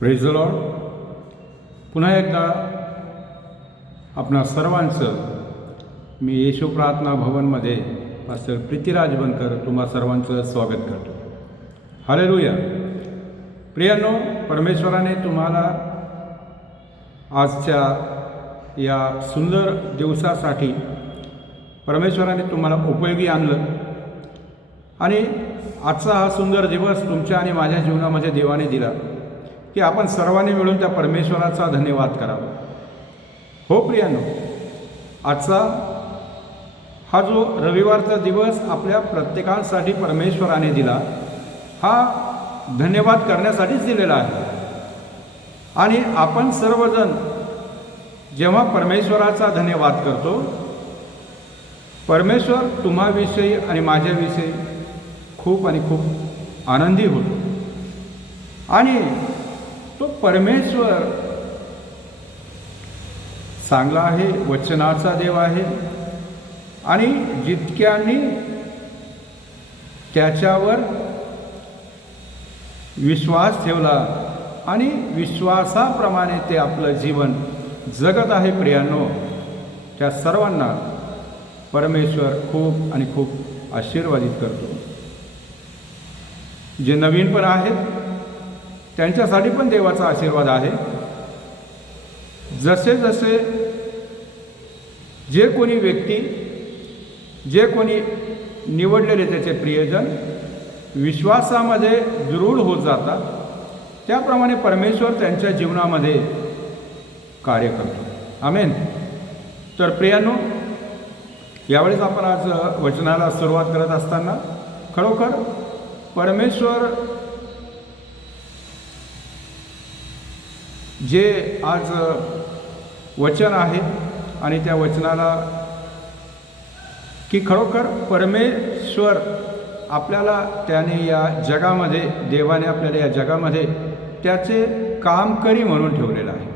Praise the Lord. पुन्हा एकदा आपणा सर्वांचं मी येशू प्रार्थना भवनमध्ये पास्टर प्रीतिराज बनकर तुम्हा सर्वांचं स्वागत करतो. हालेलुया. प्रियांनो, परमेश्वराने तुम्हाला आजच्या या सुंदर दिवसासाठी परमेश्वराने तुम्हाला उपयोगी आणलं आणि आजचा हा सुंदर दिवस तुमच्या आणि माझ्या जीवनामध्ये देवाने दिला की आपण सर्वांनी मिळून त्या परमेश्वराचा धन्यवाद करावा. हो प्रियांनो, आजचा हा जो रविवारचा दिवस आपल्या प्रत्येकासाठी परमेश्वराने दिला, हा धन्यवाद करण्यासाठीच दिलेला आहे. आणि आपण सर्वजण जेव्हा परमेश्वराचा धन्यवाद करतो, परमेश्वर तुम्हाविषयी आणि माझ्याविषयी खूप आणि खूप आनंदी होतो. आणि तो परमेश्वर चांगला आहे, वचनाचा देव आहे आणि जितक्यांनी त्याच्यावर विश्वास ठेवला आणि विश्वासाप्रमाणे ते आपलं जीवन जगत आहे प्रियांनो, त्या सर्वांना परमेश्वर खूप आणि खूप आशीर्वादित करतो. जे नवीन पण आहेत त्यांच्यासाठी पण देवाचा आशीर्वाद आहे. जसे जसे जे कोणी व्यक्ती, जे कोणी निवडलेले त्याचे प्रियजन विश्वासामध्ये दृढ होत जातात, त्याप्रमाणे परमेश्वर त्यांच्या जीवनामध्ये कार्य करतो. आमेन. तर प्रियांनो, यावेळेस आपण आज वचनाला सुरुवात करत असताना खरोखर परमेश्वर जे आज वचन आहे आणि त्या वचनाला की खरोखर परमेश्वर आपल्याला त्याने या जगामध्ये, देवाने आपल्याला या जगामध्ये त्याचे कामकरी म्हणून ठेवलेलं आहे.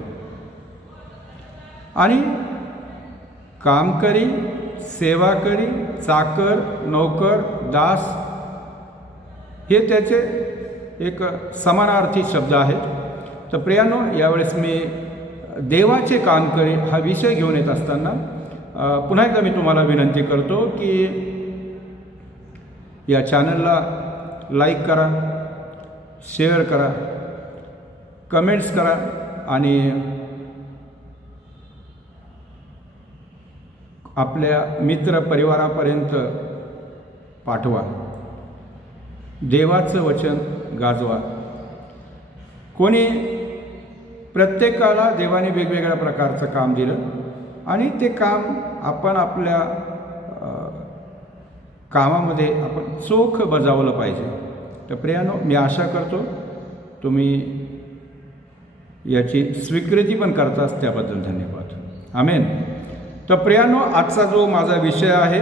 आणि कामकरी, सेवाकरी, चाकर, नौकर, दास हे त्याचे एक समानार्थी शब्द आहेत. तर प्रियांनो, यावेळेस मी देवाचे कामकरी हा विषय घेऊन येत असताना पुन्हा एकदा मी तुम्हाला विनंती करतो की या चॅनलला लाईक करा, शेअर करा, कमेंट्स करा आणि आपल्या मित्रपरिवारापर्यंत पाठवा. देवाचं वचन गाजवा. कोणी प्रत्येकाला देवाने वेगवेगळ्या प्रकारचं काम दिलं आणि ते काम आपण आपल्या कामामध्ये आपण चोख बजावलं पाहिजे. तर प्रियांनो, मी आशा करतो तुम्ही याची स्वीकृती पण करताच, त्याबद्दल धन्यवाद. आमेन. तर प्रियांनो, आजचा जो माझा विषय आहे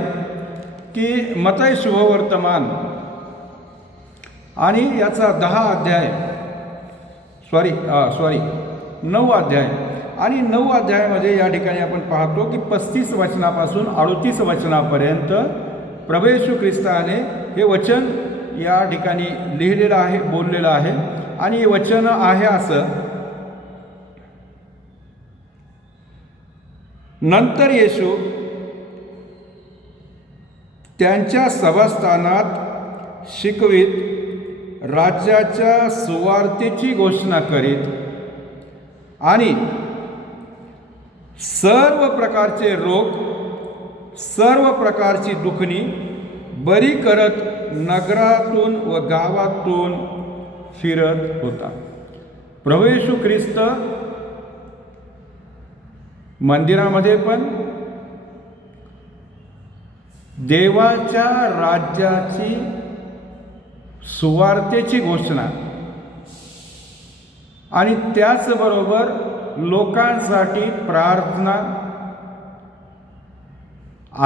की मत्ती शुभवर्तमान आणि याचा 9 अध्याय आणि 9 अध्यायामध्ये या ठिकाणी आपण पाहतो की 35 वचनापासून 38 वचनापर्यंत प्रभू येशू ख्रिस्ताने हे वचन या ठिकाणी लिहिलेलं आहे, बोललेलं आहे. आणि हे वचन आहे असं: नंतर येशू त्यांच्या सभास्थानात शिकवित, राज्याच्या सुवार्तेची घोषणा करीत आणि सर्व प्रकारचे रोग, सर्व प्रकारची दुखणी बरी करत नगरातून व गावातून फिरत होता. प्रभू येशू ख्रिस्त मंदिरामध्ये पण देवाच्या राज्याची सुवार्तेची घोषणा आणि त्याचबरोबर लोकांसाठी प्रार्थना,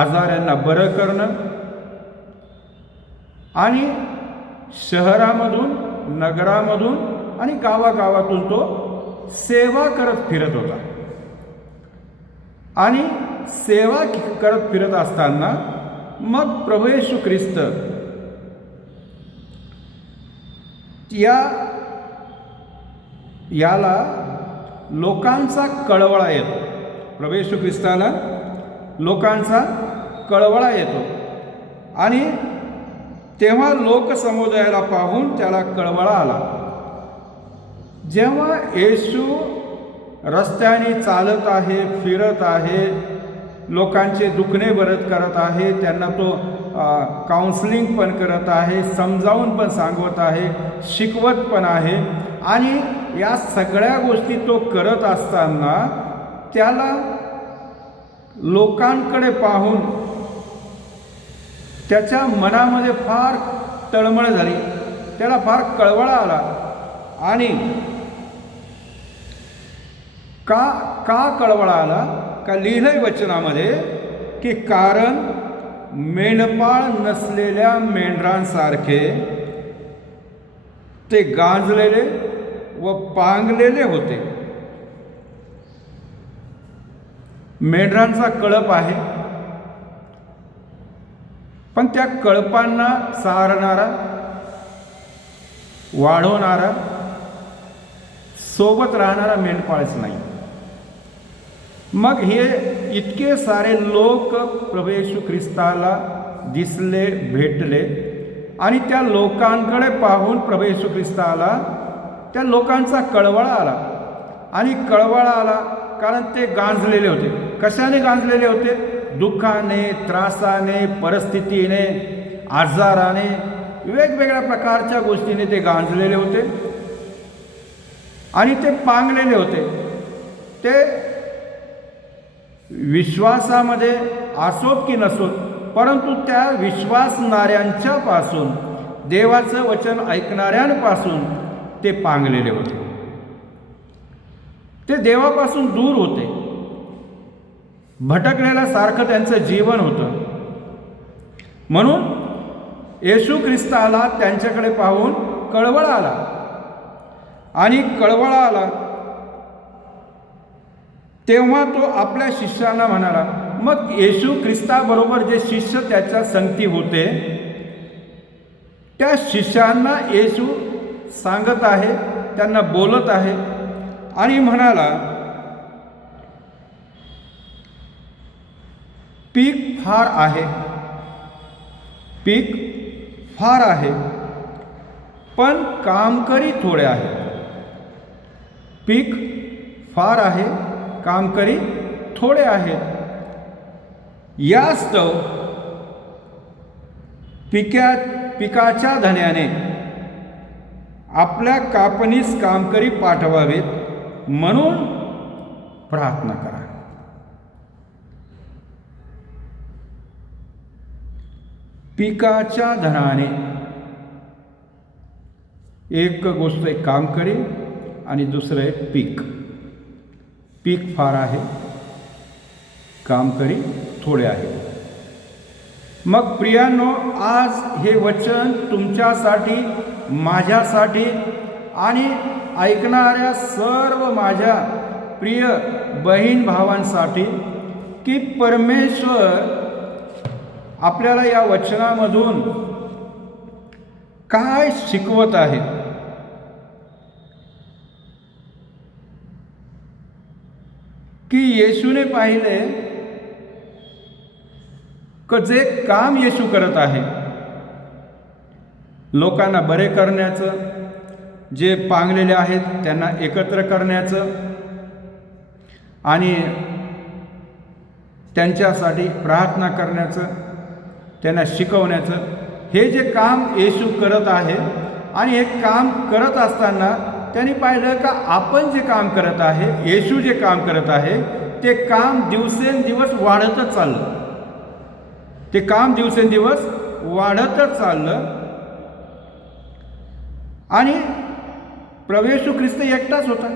आजारांना बरं करणं आणि शहरामधून, नगरामधून आणि गावागावातून तो सेवा करत फिरत होता. आणि सेवा करत फिरत असताना मग प्रभू येशू ख्रिस्त या याला लोकांचा कळवळा येतो. प्रभू येशू ख्रिस्ताला लोकांचा कळवळा येतो आणि तेव्हा लोकसमुदायाला पाहून त्याला कळवळा आला. जेव्हा येशू रस्त्याने चालत आहे, फिरत आहे, लोकांचे दुखणे बरं करत आहे, त्यांना तो काउन्सिलिंग पण करत आहे, समजावून पण सांगवत आहे, शिकवत पण आहे आणि या सगळ्या गोष्टी तो करत असताना त्याला लोकांकडे पाहून त्याच्या मनामध्ये फार तळमळ झाली, त्याला फार कळवळा आला. आणि का कळवळा आला? का लिहिलंय वचनामध्ये की कारण मेंढपाळ नसलेल्या मेंढरांसारखे ते गांजलेले व पांगलेले होते. मेंढरांचा कळप आहे, पण त्या कळपांना सारणारा, वाढवणारा, सोबत राहणारा मेंढपाळच नाही. मग हे इतके सारे लोक प्रभू येशू ख्रिस्ताला दिसले, भेटले आणि त्या लोकांकडे पाहून प्रभू येशू ख्रिस्ताला त्या लोकांचा कळवळा आला. आणि कळवळा आला कारण ते गांजलेले होते. कशाने गांजलेले होते? दुःखाने, त्रासाने, परिस्थितीने, आजाराने, वेगवेगळ्या प्रकारच्या गोष्टीने ते गांजलेले होते आणि ते पांगलेले होते. ते विश्वासामध्ये असोत की नसोत, परंतु त्या विश्वासणाऱ्यांच्या पासून, देवाचं वचन ऐकणाऱ्यांपासून ते पांगलेले होते. ते देवापासून दूर होते. भटकलेल्यासारखं त्यांचं जीवन होतं. म्हणून येशू ख्रिस्ताला त्यांच्याकडे पाहून कळवळा आला आणि कळवळा आला तेव्हा तो आपल्या शिष्यांना म्हणाला. मग येशू ख्रिस्ताबरोबर जे शिष्य त्याच्या संगती होते त्या शिष्यांना येशू सांगत आहे, त्यांना बोलत आहे आणि म्हणाला, पीक फार आहे, पीक फार आहे, पण कामकरी थोडे आहेत. पीक फार आहे, कामकरी थोडे आहेत. यास्तव पिकाच्या धन्याने आपल्या कापणीस कामकरी पाठवावेत म्हणून प्रार्थना करा. पिकाच्या धनाने एक गोष्ट आहे कामकरी आणि दुसरं आहे पीक. पीक फार आहे, कामकरी थोडे आहे. मग प्रियांनो, आज हे वचन तुमच्यासाठी, माझ्यासाठी आणि ऐकणाऱ्या सर्व माझ्या प्रिय बहीण भावांसाठी की परमेश्वर आपल्याला या वचनामधून काय शिकवत आहे. की येशूने पाहिले की जे काम येशू करत आहे, लोकांना बरे करण्याचं, जे पांगलेले आहेत त्यांना एकत्र करण्याचं आणि त्यांच्यासाठी प्रार्थना करण्याचं, त्यांना शिकवण्याचं, हे जे काम येशू करत आहे. आणि हे काम करत असताना त्यांनी पाहिलं का आपण जे काम करत आहे, येशू जे काम करत आहे, ते काम दिवसेंदिवस वाढतच चाललं. ते काम दिवसेंदिवस वाढतच चाललं. आणि प्रभू येशू ख्रिस्त एकटाच होता.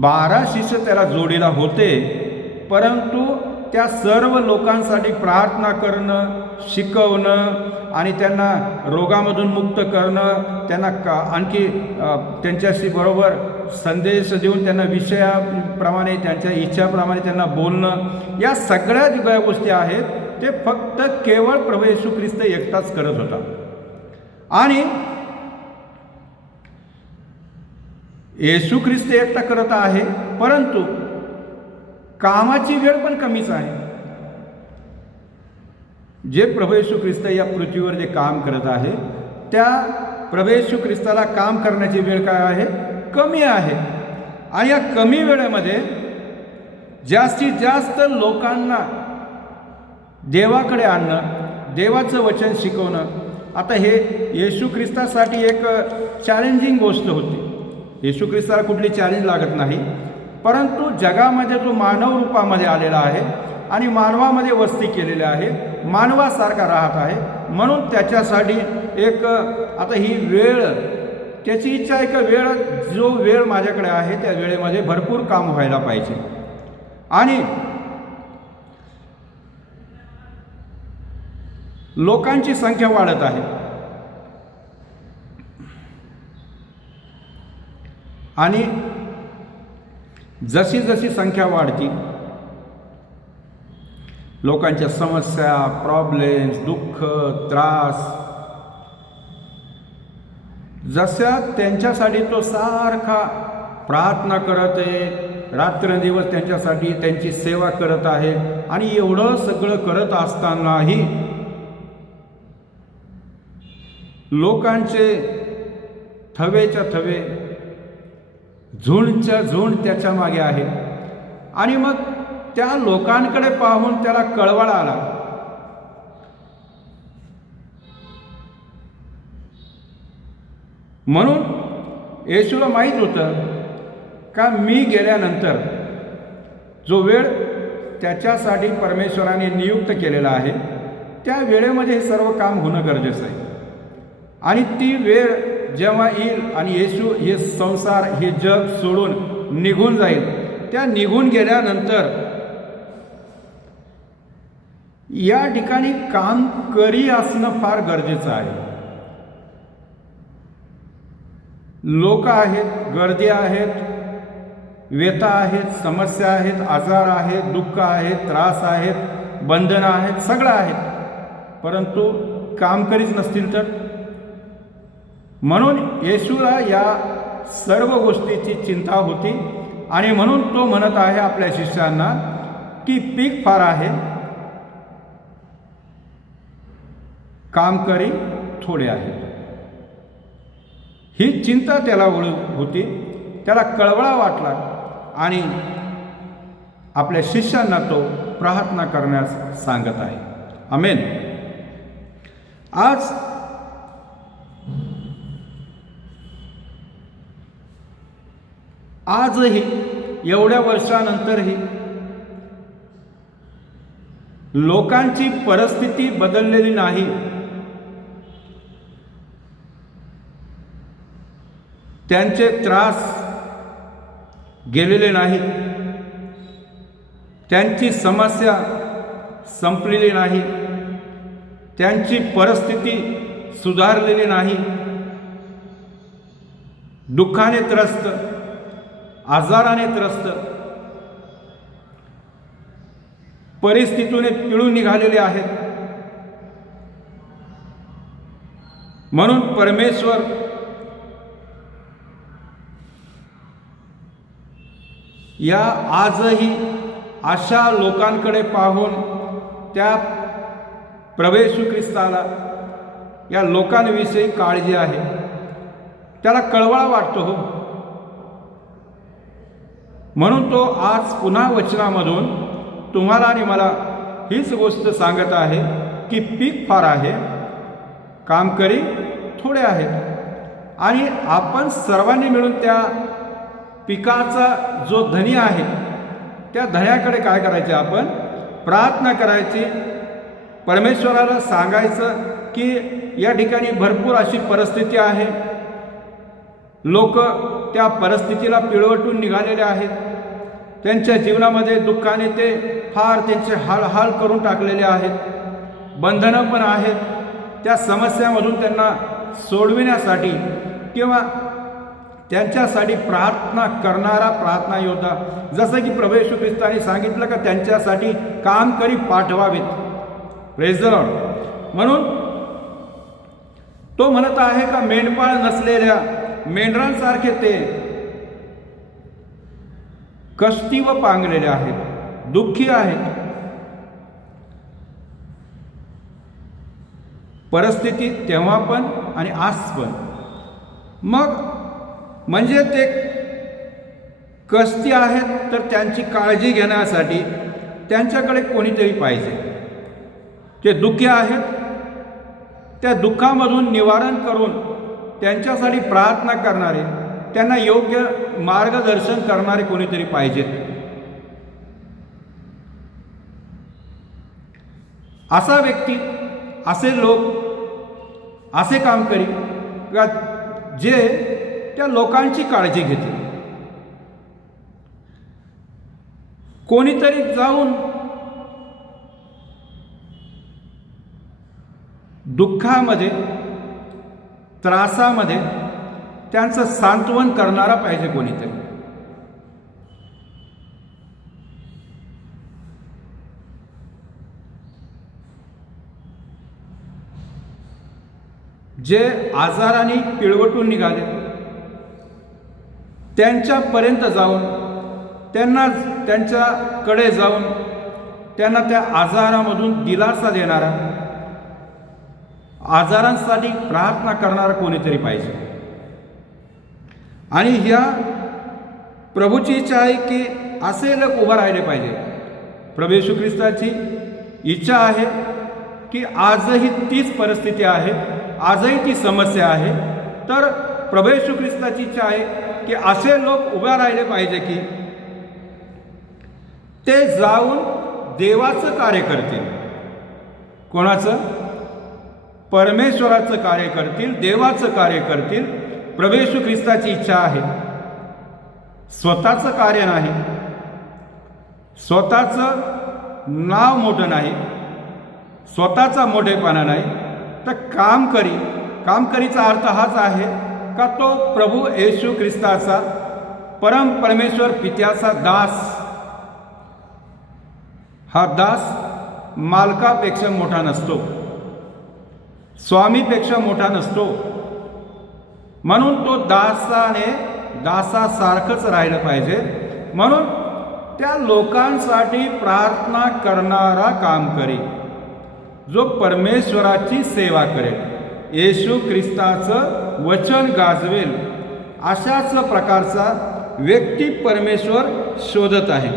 12 शिष्य त्याला जोडीला होते, परंतु त्या सर्व लोकांसाठी प्रार्थना करणं, शिकवणं आणि त्यांना रोगामधून मुक्त करणं, त्यांना आणखी त्यांच्याशी बरोबर संदेश देऊन त्यांना विषयाप्रमाणे, त्यांच्या इच्छाप्रमाणे त्यांना बोलणं, या सगळ्या ज्या गोष्टी आहेत ते फक्त केवळ प्रभू येशू ख्रिस्त एकटाच करत होता. आणि येशू ख्रिस्त एकटा करत आहे, परंतु कामाची वेळ पण कमीच आहे. जे प्रभू येशू ख्रिस्त या पृथ्वीवर जे काम करत आहे, त्या प्रभू येशू ख्रिस्ताला काम करण्याची वेळ काय आहे? कमी आहे. आणि या कमी वेळेमध्ये जास्तीत जास्त लोकांना देवाकडे आणणं, देवाचं वचन शिकवणं, आता हे येशू ख्रिस्तासाठी एक चॅलेंजिंग गोष्ट होती. येशू ख्रिस्ताला कुठली चॅलेंज लागत नाही, परंतु जगामध्ये जो मानव रूपामध्ये आलेला आहे आणि मानवामध्ये वस्ती केलेली आहे, मानवासारखा राहत आहे, म्हणून त्याच्यासाठी एक आता ही वेळ, त्याची इच्छा आहे की जो वेळ माझ्याकडे आहे त्या वेळेमध्ये भरपूर काम व्हायला पाहिजे. आणि लोकांची संख्या वाढत आहे आणि जशी जशी संख्या वाढती, लोकांच्या समस्या, प्रॉब्लेम्स, दुःख, त्रास, जशा त्यांच्यासाठी तो सारखा प्रार्थना करत आहे, रात्रंदिवस त्यांच्यासाठी त्यांची सेवा करत आहे, आणि एवढं सगळं करत असतानाही लोकांचे थवेच्या थवे, झुंडच्या झुंड त्याच्या मागे आहे. आणि मग त्या लोकांकडे पाहून त्याला कळवळा आला, म्हणून येशूला माहीत होतं का मी गेल्यानंतर जो वेळ त्याच्यासाठी परमेश्वराने नियुक्त केलेला आहे, त्या वेळेमध्ये हे सर्व काम होणं गरजेचं आहे. आणि ती वेळ जेव्हा येईल आणि येशू हे संसार, हे जग सोडून निघून जाईल, त्या निघून गेल्यानंतर या ठिकाणी काम करी असणं फार गरजेचं आहे. लोक आहेत, गर्दी आहेत, व्यथा आहेत, समस्या आहेत, आजार आहेत, दुःख आहेत, त्रास आहेत, बंधनं आहेत, सगळं आहेत, परंतु काम करीच नसतील तर. म्हणून येशूला या सर्व गोष्टीची चिंता होती आणि म्हणून तो म्हणत आहे आपल्या शिष्यांना की पीक फार आहे, कामकरी थोडे आहेत. ही चिंता त्याला होती, त्याला कळवळा वाटला आणि आपल्या शिष्यांना तो प्रार्थना करण्यास सांगत आहे. आमेन. आजही एवढ्या वर्षानंतरही लोकांची परिस्थिती बदललेली नाही. त्यांचे त्रास गेलेले नाही, त्यांची समस्या संपलेली नाही, त्यांची परिस्थिती सुधारलेली नाही. दुःखाने त्रस्त, आजाराने त्रस्त, परिस्थितीने पिळून निघालेले आहेत. म्हणून परमेश्वर या आजही अशा लोकांकडे पाहून त्या प्रभू येशू ख्रिस्ताला या लोकांविषयी काळजी आहे, त्याला कळवळा वाटतो हो. म्हणून तो आज पुन्हा वचनामधून तुम्हाला आणि मला हीच गोष्ट सांगत आहे की पीक फार आहे, कामकरी थोडे आहेत. आणि आपण सर्वांनी मिळून त्या पिकाचा जो धनी आहे त्या धन्याकडे काय करायचे, आपण प्रार्थना करायची, परमेश्वराला सांगायचं की या ठिकाणी भरपूर अशी परिस्थिती आहे, लोक त्या परिस्थितीला पिळवटून निघालेले आहेत, त्यांच्या जीवनामध्ये दुःखाने ते फार त्यांचे हाल करून टाकलेले आहेत, बंधनं पण आहेत. त्या समस्यामधून त्यांना सोडविण्यासाठी किंवा त्यांच्यासाठी प्रार्थना करणारा प्रार्थना योद्धा, जसं की प्रभू येशू ख्रिस्ताने सांगितलं का त्यांच्यासाठी कामकरी पाठवावेत. Praise the Lord. म्हणून तो म्हणत आहे का मेंढपाळ नसलेल्या मेंढरांसारखे ते कष्टी व पांगलेले आहेत, दुःखी आहेत. परिस्थिती तेव्हा पण आणि आज पण. मग म्हणजे ते कष्टी आहेत तर त्यांची काळजी घेण्यासाठी त्यांच्याकडे कोणीतरी पाहिजे. ते दुःखी आहेत, त्या दुःखामधून निवारण करून त्यांच्यासाठी प्रार्थना करणारे, त्यांना योग्य मार्गदर्शन करणारे कोणीतरी पाहिजेत. असा व्यक्ती, असे लोक, असे कामकरी जे त्या लोकांची काळजी घेतील. कोणीतरी जाऊन दुःखामध्ये, त्रासामध्ये त्यांचं सांत्वन करणारा पाहिजे कोणीतरी. जे आजाराने पिळवटून निघाले त्यांच्यापर्यंत जाऊन, त्यांच्याकडे जाऊन त्यांना त्या आजारामधून दिलासा देणारा, आजारांसाठी प्रार्थना करणारा कोणीतरी पाहिजे. आणि ह्या प्रभूची इच्छा आहे की असे लोक उभं राहिले पाहिजे. प्रभू येशू ख्रिस्ताची इच्छा आहे की आजही तीच परिस्थिती आहे, आजही ती समस्या आहे. तर प्रभू येशू ख्रिस्ताची इच्छा आहे की असे लोक उभे राहिले पाहिजे की ते जाऊन देवाचं कार्य करतील. कोणाचं? परमेश्वराचं कार्य करतील, देवाचं कार्य करतील. प्रभू येशू ख्रिस्ताची इच्छा आहे. स्वतःचं कार्य नाही, स्वतःचं नाव मोठं नाही, स्वतःचा मोठेपणा नाही, तर कामकरीचा अर्थ हाच आहे का तो प्रभू येशू ख्रिस्ताचा, परम परमेश्वर पित्याचा दास. हा दास मालकापेक्षा मोठा नसतो, स्वामीपेक्षा मोठा नसतो. म्हणून तो दासासारखंच राहिलं पाहिजे. म्हणून त्या लोकांसाठी प्रार्थना करणारा कामकरी, जो परमेश्वराची सेवा करेल, येशू ख्रिस्ताचं वचन गाजवेल, अशाच प्रकारचा व्यक्ती परमेश्वर शोधत आहे.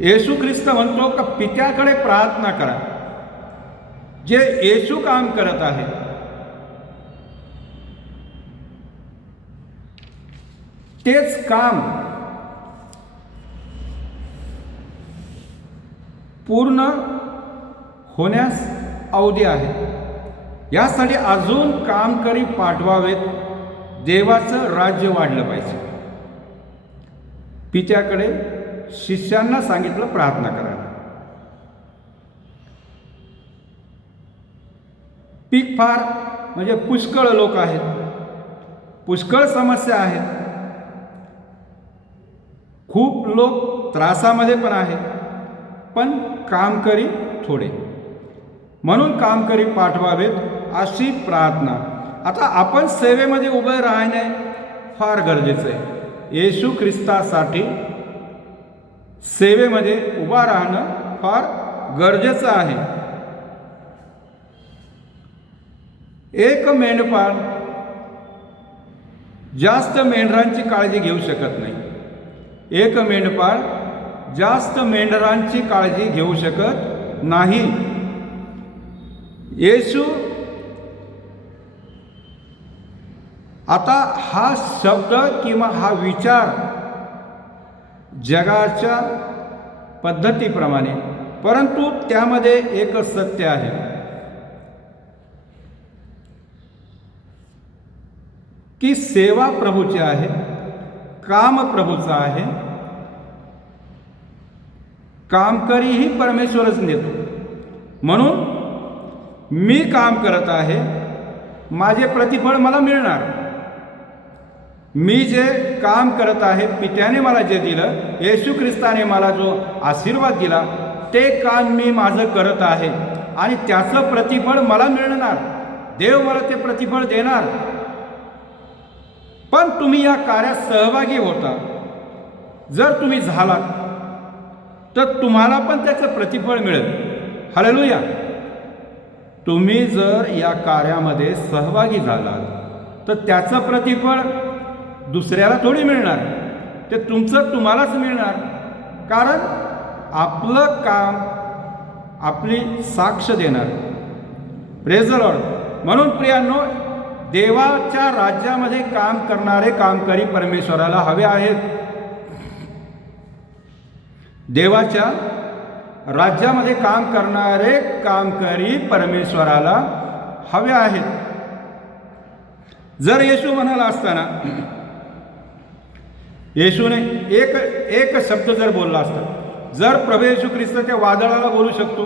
येशू ख्रिस्त म्हणतो का पित्याकडे प्रार्थना करा. जे येशू काम करत आहे, तेच काम पूर्ण होण्यास अवधी आहे. यासाठी अजून कामकरी पाठवावेत. देवाचं राज्य वाढलं पाहिजे. पित्याकडे शिष्यांना सांगितलं प्रार्थना करायला. पीक फार म्हणजे पुष्कळ लोक आहेत, पुष्कळ समस्या आहेत, खूप लोक त्रासामध्ये पण आहेत, पण कामकरी थोडे. म्हणून कामकरी पाठवावेत अशी प्रार्थना. आता आपण सेवेमध्ये उभे राहणे फार गरजेचं आहे. येशू ख्रिस्तासाठी सेवेमध्ये उभा राहणं फार गरजेचं आहे. एक मेंढपाळ जास्त मेंढरांची काळजी घेऊ शकत नाही. एक मेंढपाळ जास्त मेंढरांची काळजी घेऊ शकत नाही. येशू, आता हा शब्द किंवा हा विचार जगाच्या पद्धतीप्रमाणे, परंतु त्यामध्ये एक सत्य आहे की सेवा प्रभूची आहे, काम प्रभूचं आहे, कामकरीही परमेश्वरच नेतो. म्हणून मी काम करत आहे, माझे प्रतिफळ मला मिळणार. मी जे काम करत आहे, पित्याने मला जे दिलं, येशू ख्रिस्ताने मला जो आशीर्वाद दिला, ते काम मी माझं करत आहे आणि त्याचं प्रतिफळ मला मिळणार. देव मला ते प्रतिफळ देणार. पण तुम्ही या कार्यात सहभागी होता. जर तुम्ही झालात तर तुम्हाला पण त्याचं प्रतिफळ मिळेल. हालेलुया. तुम्ही जर या कार्यामध्ये सहभागी झालात तर त्याचं प्रतिफळ दुसऱ्याला थोडी मिळणार, ते तुमचं तुम्हालाच मिळणार. कारण आपलं काम आपली साक्ष देणार. Praise the Lord. म्हणून प्रियांनो, देवाच्या राज्यामध्ये काम करणारे कामकरी परमेश्वराला हवे आहेत. देवाच्या राज्यामध्ये काम करणारे कामकरी परमेश्वराला हवे आहेत. जर येशू म्हणाला असताना, येशूने एक शब्द जर बोलला असता, जर प्रभू येशू ख्रिस्त त्या वादळाला बोलू शकतो,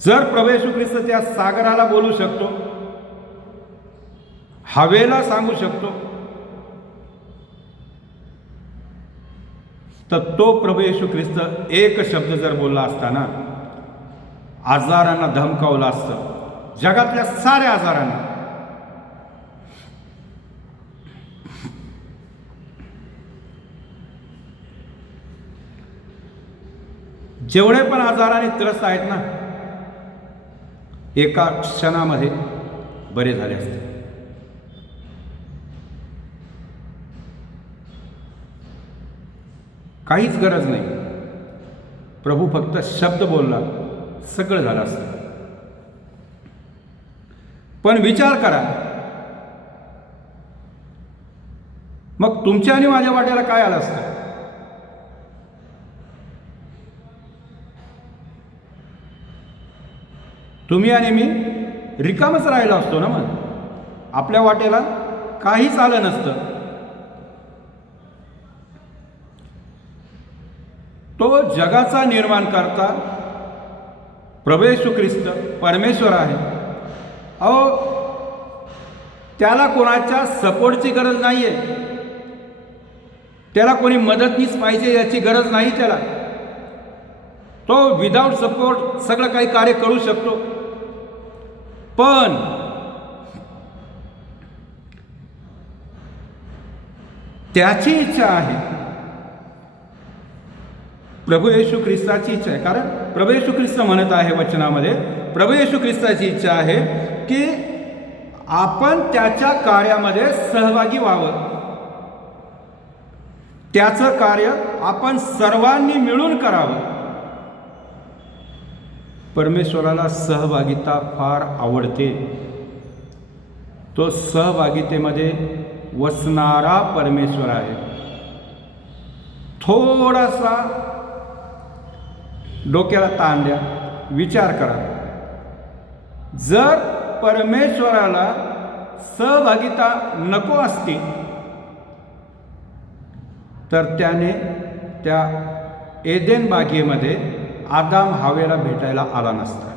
जर प्रभू येशू ख्रिस्त त्या सागराला बोलू शकतो, हवेला सांगू शकतो, तर तो प्रभू येशू ख्रिस्त एक शब्द जर बोलला असताना आजारांना धमकावलं असतं, जगातल्या साऱ्या आजारांना. जेवढे पण आजाराने त्रस्त आहेत ना, एका क्षणामध्ये बरे झाले असते. काहीच गरज नाही, प्रभू फक्त शब्द बोलला, सगळं झालं असतं. पण विचार करा, मग तुमच्या आणि माझ्या वाट्याला काय आलं असतं? तुम्ही आणि मी रिकामच राहिलो असतो ना. मग आपल्या वाटेला काहीच आलं नसतं. तो जगाचा निर्माण करता प्रभू येशू ख्रिस्त परमेश्वर आहे. अहो, त्याला कोणाच्या सपोर्टची गरज नाही आहे, त्याला कोणी मदतनीस पाहिजे याची गरज नाही. त्याला तो विदाउट सपोर्ट सगळं काही कार्य करू शकतो. पण त्याची इच्छा आहे, प्रभू येशू ख्रिस्ताची इच्छा आहे. कारण प्रभू येशू ख्रिस्त म्हणत आहे वचनामध्ये, प्रभू येशू ख्रिस्ताची इच्छा आहे की आपण त्याच्या कार्यामध्ये सहभागी व्हावं. त्याचं कार्य आपण सर्वांनी मिळून करावं. परमेश्वराला सहभागिता फार आवडते. तो सहभागितेमध्ये वसणारा परमेश्वर आहे. थोडासा डोक्याला ताण द्या, विचार करा. जर परमेश्वराला सहभागिता नको असती तर त्याने त्या एदेन बागेमध्ये आदाम हवेला भेटायला आला नसता.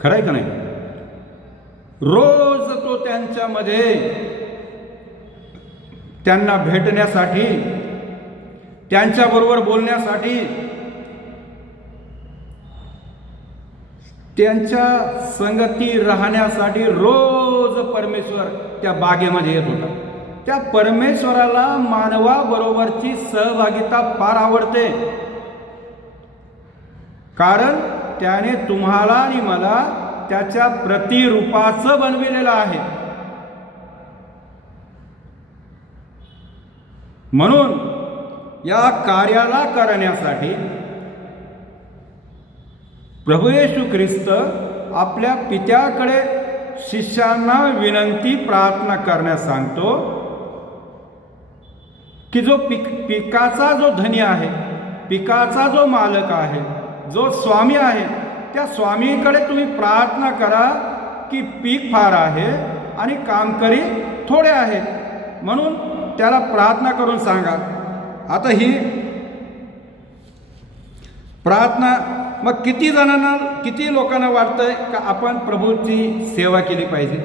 खरं आहे का नाही? रोज तो त्यांच्यामध्ये त्यांना भेटण्यासाठी, त्यांच्याबरोबर बोलण्यासाठी, त्यांच्या संगती राहण्यासाठी रोज परमेश्वर त्या बागेमध्ये येत होता. त्या परमेश्वराला मानवाबरोबरची सहभागिता फार आवडते. कारण त्याने तुम्हाला आणि मला त्याच्या प्रतिरूपाचं बनविलेलं आहे. म्हणून या कार्याला करण्यासाठी प्रभू येशू ख्रिस्त आपल्या पित्याकडे शिष्यांना विनंती प्रार्थना करण्यास सांगतो की जो पिकाचा जो धनी आहे, पिकाचा जो मालक आहे, जो स्वामी आहे, त्या स्वामीकडे तुम्ही प्रार्थना करा की पीक फार आहे आणि कामकरी थोडे आहेत. म्हणून त्याला प्रार्थना करून सांगा. आता ही प्रार्थना मग किती जणांना, किती लोकांना वाटतंय का आपण प्रभूची सेवा केली पाहिजे?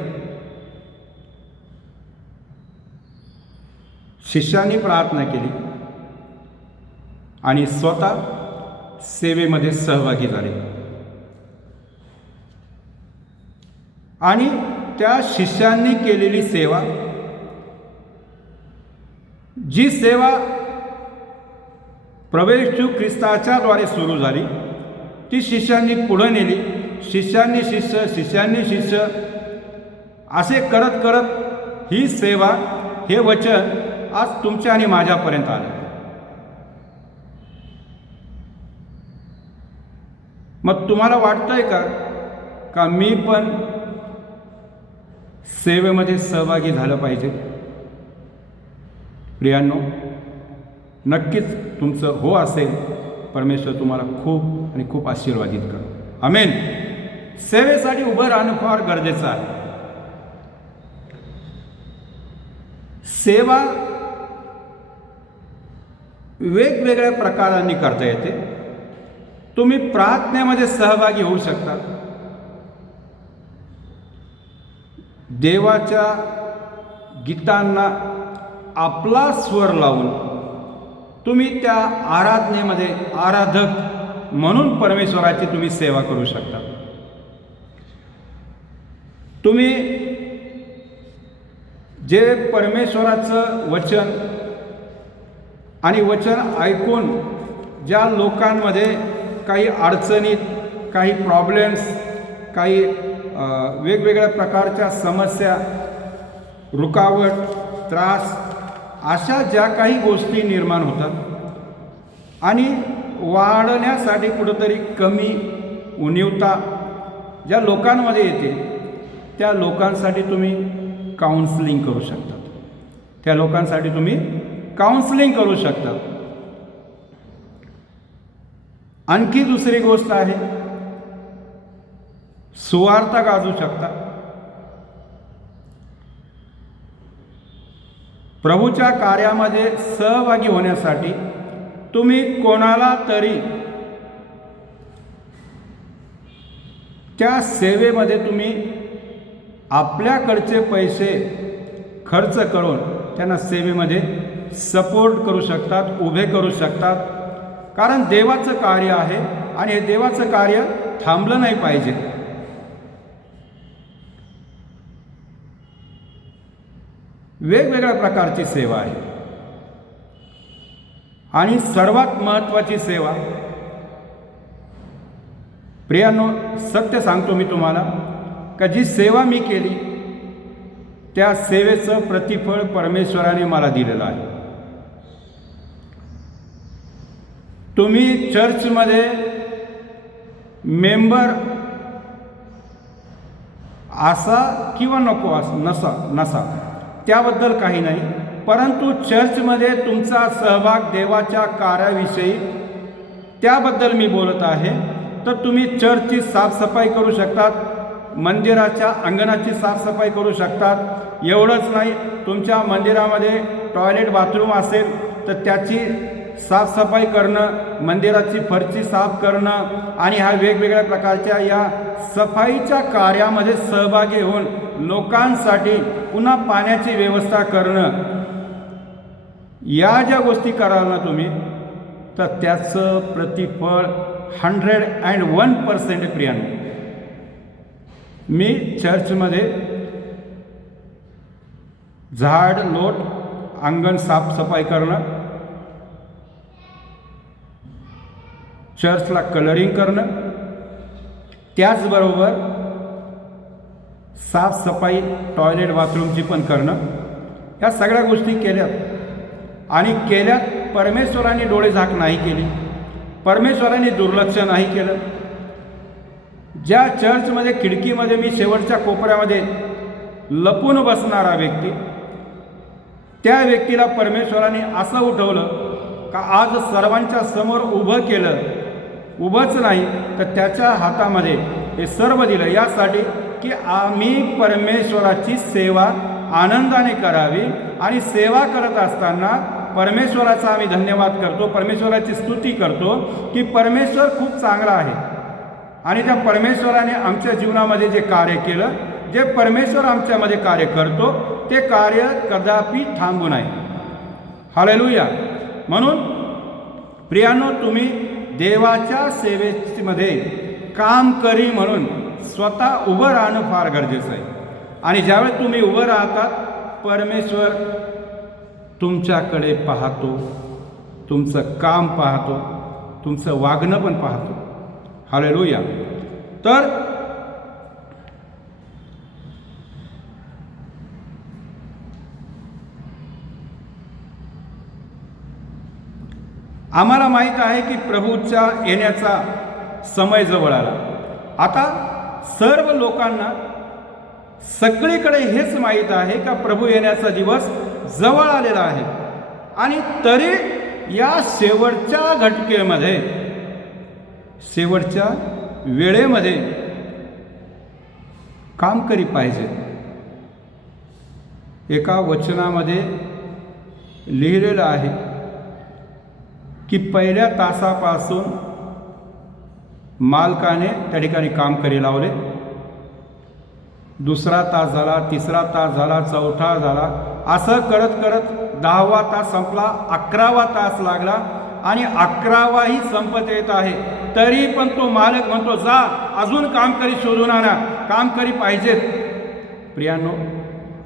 शिष्यांनी प्रार्थना केली आणि स्वतः सेवेमध्ये सहभागी झाले आणि त्या शिष्यांनी केलेली सेवा, जी सेवा प्रभू येशू ख्रिस्ताच्या द्वारे सुरू झाली, ती शिष्यांनी पुढे नेली. शिष्यांनी शिष्य असे करत करत ही सेवा, हे वचन आज तुमच्या आणि माझ्यापर्यंत आलं. मग तुम्हाला वाटतंय का मी पण सेवेमध्ये सहभागी झालं पाहिजे? प्रियांनो, नक्कीच तुमचं हो असेल, परमेश्वर तुम्हाला खूप आणि खूप आशीर्वादित करो. आमेन. सेवेसाठी उभं राहणं फार गरजेचं आहे. सेवा वेगवेगळ्या प्रकारांनी करता येते. तुम्ही प्रार्थनेमध्ये सहभागी होऊ शकता. देवाच्या गीतांना आपला स्वर लावून तुम्ही त्या आराधनेमध्ये आराधक म्हणून परमेश्वराची तुम्ही सेवा करू शकता. तुम्ही जे परमेश्वराचं वचन आणि वचन ऐकून ज्या लोकांमध्ये काही अडचणीत, काही प्रॉब्लेम्स, काही वेगवेगळ्या प्रकारच्या समस्या, रुकावट, त्रास, अशा ज्या काही गोष्टी निर्माण होतात आणि वाढण्यासाठी कुठंतरी कमी उणीवता ज्या लोकांमध्ये येते, त्या लोकांसाठी तुम्ही काउन्सिलिंग करू शकता. त्या लोकांसाठी तुम्ही काउन्सिलिंग करू शकता. आणखी दुसरी गोष्ट आहे, सुवार्ता गाजू शकता. प्रभूच्या कार्यामध्ये सहभागी होण्यासाठी तुम्ही कोणाला तरी त्या सेवेमध्ये तुम्ही आपल्याकडचे पैसे खर्च करून त्यांना सेवेमध्ये सपोर्ट करू शकतात, उभे करू शकतात. कारण देवाचं कार्य आहे आणि हे देवाचं कार्य थांबलं नाही पाहिजे. वेगवेगळ्या प्रकारची सेवा आहे आणि सर्वात महत्त्वाची सेवा, प्रियांनो, सत्य सांगतो मी तुम्हाला, का जी सेवा मी केली त्या सेवेचं प्रतिफळ परमेश्वराने मला दिलेलं आहे. तुम्ही चर्चमध्ये मेंबर असा किंवा नको नसा त्याबद्दल काही नाही, परंतु चर्चमध्ये तुमचा सहभाग देवाच्या कार्याविषयी त्याबद्दल मी बोलत आहे. तर तुम्ही चर्चची साफसफाई करू शकतात, मंदिराच्या अंगणाची साफसफाई करू शकतात. एवढंच नाही, तुमच्या मंदिरामध्ये टॉयलेट बाथरूम असेल तर त्याची साफसफाई करणं, मंदिराची फरची साफ करणं आणि ह्या वेगवेगळ्या प्रकारच्या या सफाईच्या कार्यामध्ये सहभागी होऊन लोकांसाठी पुन्हा पाण्याची व्यवस्था करणं, या ज्या गोष्टी कराल ना तुम्ही, तर त्याचं प्रतिफळ 101% प्रियांनो. मी चर्चमध्ये झाड लोट, अंगण साफसफाई करणं, चर्चला कलरिंग करणं, त्याचबरोबर साफसफाई टॉयलेट बाथरूमची पण करणं, या सगळ्या गोष्टी केल्यात. आणि केल्यात परमेश्वराने डोळे झाक नाही केली, परमेश्वराने दुर्लक्ष नाही केलं. ज्या चर्चमध्ये खिडकीमध्ये मी शेवटच्या कोपऱ्यामध्ये लपून बसणारा व्यक्ती, त्या व्यक्तीला परमेश्वराने असं उठवलं का आज सर्वांच्या समोर उभं केलं. उभंच नाही तर त्याच्या हातामध्ये हे सर्व दिलं, यासाठी की आम्ही परमेश्वराची सेवा आनंदाने करावी. आणि सेवा करत असताना परमेश्वराचा आम्ही धन्यवाद करतो, परमेश्वराची स्तुती करतो की परमेश्वर खूप चांगला आहे आणि त्या परमेश्वराने आमच्या जीवनामध्ये जे कार्य केलं, जे परमेश्वर आमच्यामध्ये कार्य करतो, ते कार्य कदापि थांबू नये. हालेलुया. म्हणून प्रियांनो, तुम्ही देवाच्या सेवेमध्ये काम करी म्हणून स्वतः उभं राहणं फार गरजेचं आहे. आणि ज्यावेळेस तुम्ही उभं राहतात, परमेश्वर तुमच्याकडे पाहतो, तुमचं काम पाहतो, तुमचं वागणं पण पाहतो. हालेलुया. तर आम्हाला माहीत आहे की प्रभूच्या येण्याचा समय जवळ आला. आता सर्व लोकांना सगळीकडे हेच माहीत आहे का प्रभू येण्याचा दिवस जवळ आलेला आहे. आणि तरी या शेवटच्या घटकेमध्ये, शेवटच्या वेळेमध्ये काम करी पाहिजे. एका वचनामध्ये लिहिलेलं आहे की पहिल्या तासापासून मालकाने त्या ठिकाणी काम करी लावले. दुसरा तास झाला, तिसरा तास झाला, चौथा झाला, असं करत करत 10वा तास संपला, 11वा तास लागला आणि 11वाही संपत येत आहे. तरी पण तो मालक म्हणतो, जा अजून कामकरी शोधून आणा, कामकरी पाहिजेत. प्रियांनो,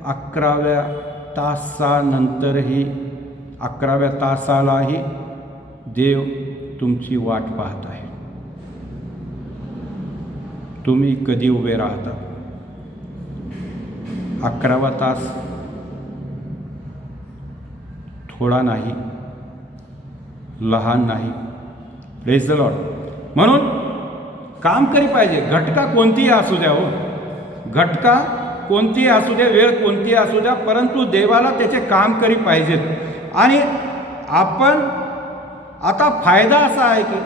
11व्या तासानंतरही, 11व्या तासालाही देव तुमची वाट पाहत आहे. तुम्ही कधी उभे राहता? 11वा तास थोडा नाही, लहान नाही. Praise the Lord. म्हणून काम करी पाहिजे. घटका कोणतीही असू द्या, हो, घटका कोणतीही असू द्या, वेळ कोणतीही असू द्या, परंतु देवाला त्याचे काम करी पाहिजेत. आणि आपण आता फायदा असा आहे की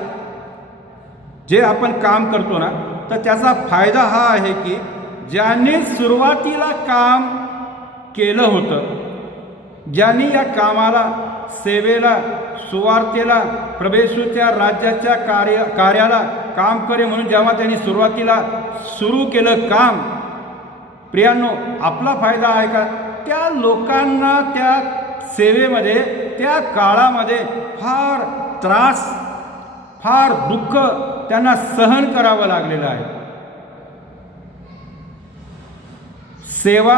जे आपण काम करतो ना, तर त्याचा फायदा हा आहे की ज्यांनी सुरुवातीला काम केलं होतं, ज्यांनी या कामाला, सेवेला, सुवार्तेला, प्रभूच्या राज्याच्या कार्याला काम करे म्हणून जेव्हा त्यांनी सुरुवातीला सुरू केलं काम, प्रियांनो, आपला फायदा आहे का? त्या लोकांना त्या सेवेमध्ये, त्या काळामध्ये फार त्रास, फार दुःख त्यांना सहन करावं लागलेलं आहे. सेवा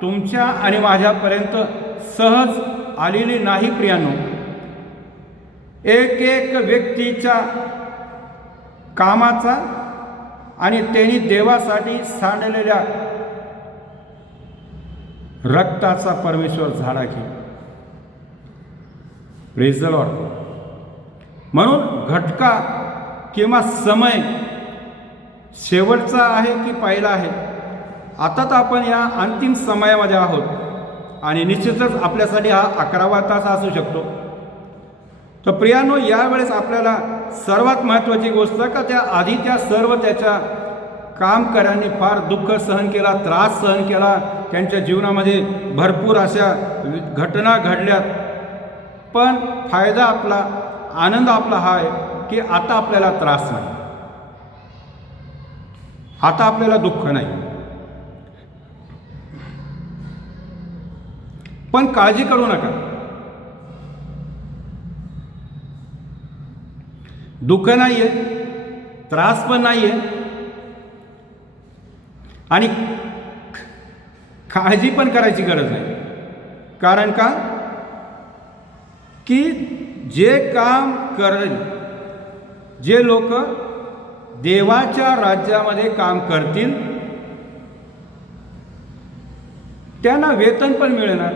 तुमच्या आणि माझ्यापर्यंत सहज आलेली नाही प्रियांनो. एक एक व्यक्तीच्या कामाचा आणि त्यांनी देवासाठी सांडलेल्या रक्ताचा परमेश्वर झाडा की. Praise the Lord. म्हणून घटका किंवा समय शेवटचा आहे की पहिला आहे? आता तर आपण या अंतिम समयामध्ये आहोत आणि निश्चितच आपल्यासाठी हा 11वा तास असू शकतो. तर प्रियांनो, यावेळेस आपल्याला सर्वात महत्त्वाची गोष्ट का त्या आधी त्या सर्व त्याच्या कामकऱ्यांनी फार दुःख सहन केला, त्रास सहन केला, त्यांच्या जीवनामध्ये भरपूर अशा घटना घडल्यात. पण फायदा आपला, आनंद आपला हा आहे की आता आपल्याला त्रास नाही, आता आपल्याला दुःख नाही. पण काळजी करू नका, दुःख नाही आहे, त्रास पण नाही आहे आणि काळजी पण करायची गरज नाही. कारण का की जे काम करेल, जे लोक देवाच्या राज्यामध्ये काम करतील त्यांना वेतन पण मिळणार.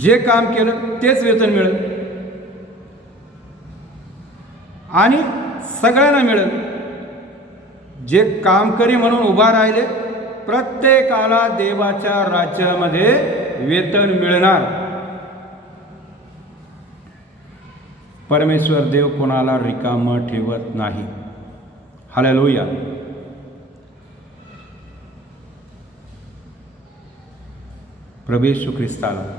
जे काम केलं तेच वेतन मिळेल आणि सगळ्यांना मिळेल. जे कामकरी म्हणून उभा राहिले प्रत्येकाला देवाच्या राज्यामध्ये वेतन मिळणार. परमेश्वर देव कोणाला रिकामं ठेवत नाही. हालेलुया. प्रभू येशू ख्रिस्ताला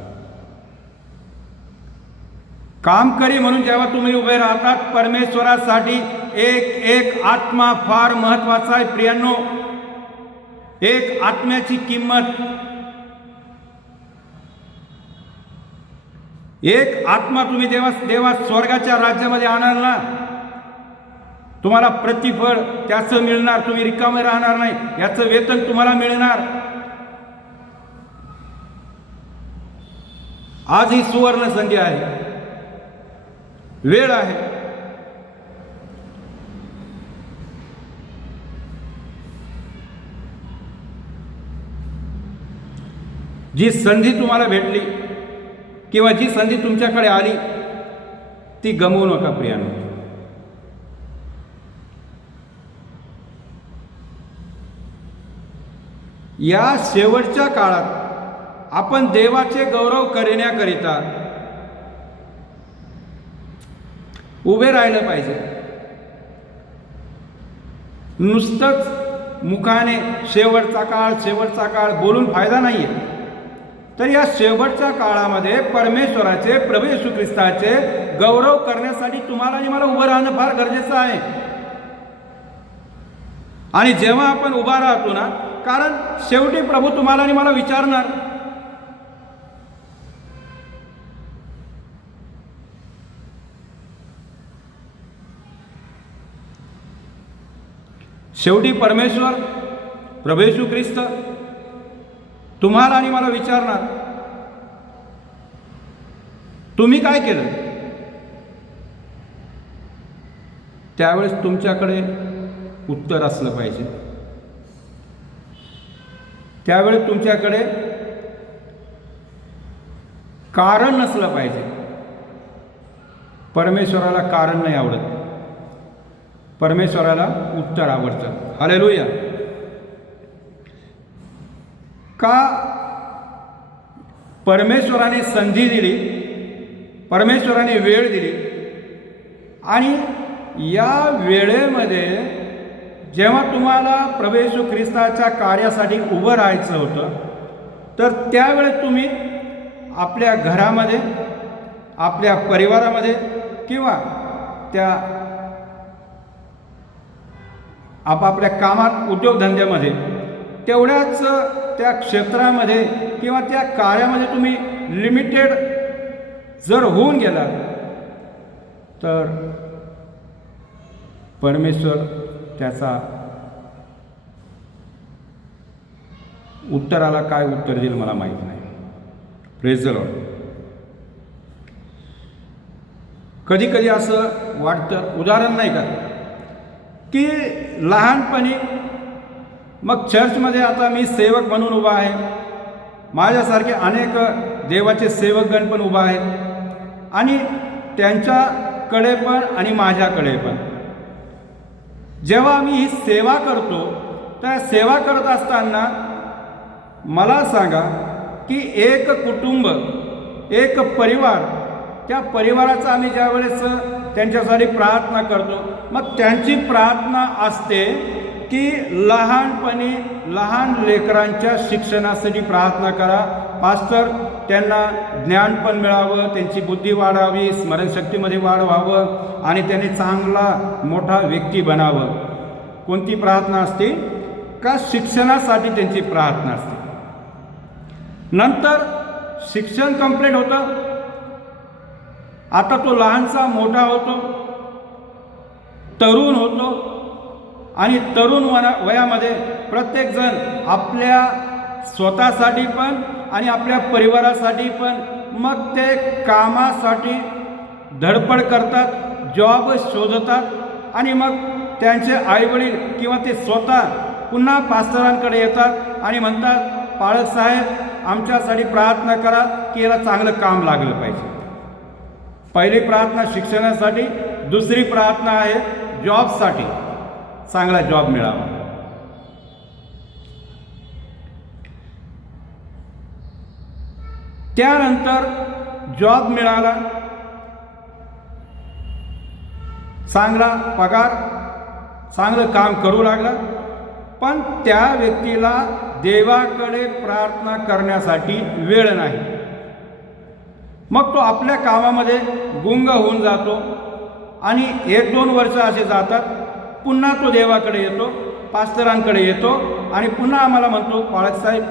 कामकरी म्हणून जेव्हा तुम्ही उभे राहतात परमेश्वरासाठी, एक एक आत्मा फार महत्वाचा आहे प्रियांनो. एक आत्म्याची किंमत, एक आत्मा तुम्ही देवा स्वर्गाच्या राज्यामध्ये आणाल ना, तुम्हाला प्रतिफळ त्याचं मिळणार, तुम्ही रिकामे राहणार नाही, याचं वेतन तुम्हाला मिळणार. आज ही सुवर्ण संधी आहे, वेळ आहे. जी संधी तुम्हाला भेटली किंवा जी संधी तुमच्याकडे आली ती गमवू नका प्रियानो. या शेवटच्या काळात आपण देवाचे गौरव करण्याकरिता उभे राहिलं पाहिजे. नुसतंच मुखाने शेवटचा काळ बोलून फायदा नाहीये. तर या शेवटच्या काळामध्ये परमेश्वराचे, प्रभू येशू ख्रिस्ताचे गौरव करण्यासाठी तुम्हाला आणि मला उभं राहणं फार गरजेचं आहे. आणि जेव्हा आपण उभा राहतो ना, कारण शेवटी प्रभू तुम्हाला आणि मला विचारणार, शेवटी परमेश्वर, प्रभू येशू ख्रिस्त तुम्हाला आणि मला विचारणार, तुम्ही काय केलं. त्यावेळेस तुमच्याकडे उत्तर असलं पाहिजे. त्यावेळेस तुमच्याकडे कारण नसलं पाहिजे. परमेश्वराला कारण नाही आवडत, परमेश्वराला उत्तर आवडतं. हालेलुया. का परमेश्वराने संधी दिली, परमेश्वराने वेळ दिली, आणि या वेळेमध्ये जेव्हा तुम्हाला प्रभू येशू ख्रिस्ताच्या कार्यासाठी उभं राहायचं होतं, तर त्यावेळेस तुम्ही आपल्या घरामध्ये, आपल्या परिवारामध्ये किंवा त्या आपापल्या कामात, उद्योगधंद्यामध्ये, तेवढ्याच त्या क्षेत्रामध्ये किंवा त्या कार्यामध्ये तुम्ही लिमिटेड जर होऊन गेला, तर परमेश्वर त्याचा उत्तराला काय उत्तर देईल मला माहीत नाही. Praise the Lord. कधी कधी असं वाटतं, उदाहरण नाही का, की लहानपणी मग चर्चमध्ये आता मी सेवक म्हणून उभा आहे, माझ्यासारखे अनेक देवाचे सेवकगण पण उभा आहेत, आणि त्यांच्याकडे पण आणि माझ्याकडे पण जेव्हा आम्ही ही सेवा करतो, त्या सेवा करत असताना मला सांगा की एक कुटुंब, एक परिवार, त्या परिवाराचा आम्ही ज्या वेळेस त्यांच्यासाठी प्रार्थना करतो, मग त्यांची प्रार्थना असते की लहानपणी लहान लेकरांच्या शिक्षणासाठी प्रार्थना करा. पास्टर, त्यांना ज्ञान पण मिळावं, त्यांची बुद्धी वाढावी, स्मरणशक्तीमध्ये वाढ व्हावं, आणि त्यांनी चांगला मोठा व्यक्ती बनावं. कोणती प्रार्थना असते? का शिक्षणासाठी त्यांची प्रार्थना असते. नंतर शिक्षण कंप्लीट होतं, आता तो लहानसा मोठा होतो, तरुण होतो, आणि तरुण वयामध्ये प्रत्येकजण आपल्या स्वतःसाठी पण आणि आपल्या परिवारासाठी पण मग ते कामासाठी धडपड करतात, जॉब शोधतात, आणि मग त्यांचे आईवडील किंवा ते स्वतः पुन्हा पास्टरांकडे येतात आणि म्हणतात, पाळक साहेब आमच्यासाठी प्रार्थना करा की याला चांगलं काम लागलं पाहिजे. पहिली प्रार्थना शिक्षणासाठी, दुसरी प्रार्थना आहे जॉबसाठी, चांगला जॉब मिळावा. त्यानंतर जॉब मिळाला, चांगला पगार, चांगलं काम करू लागला, पण त्या व्यक्तीला देवाकडे प्रार्थना करण्यासाठी वेळ नाही. मग तो आपल्या कामामध्ये गुंग होऊन जातो, आणि 1-2 वर्ष असे जातात, पुन्हा तो देवाकडे येतो, पास्टरांकडे येतो, आणि पुन्हा आम्हाला म्हणतो, पाळक साहेब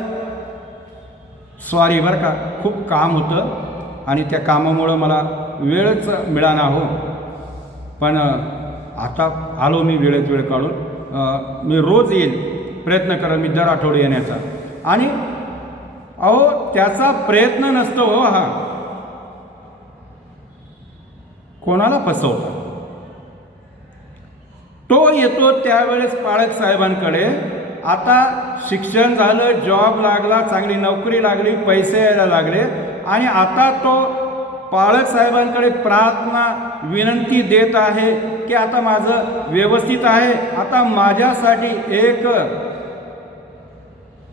सॉरी बरं का, खूप काम होतं आणि त्या कामामुळं मला वेळच मिळाला हो, पण आता आलो मी वेळेत वेळ काढून, मी रोज येईल, प्रयत्न करेन मी दर आठवडे येण्याचा. आणि अहो त्याचा प्रयत्न नसतो हो, हा कोणाला फसवता. तो येतो त्यावेळेस पाळक साहेबांकडे, आता शिक्षण झालं, जॉब लागला, चांगली नोकरी लागली, पैसे यायला लागले, आणि आता तो पाळक साहेबांकडे प्रार्थना विनंती देत आहे की आता माझं व्यवस्थित आहे, आता माझ्यासाठी एक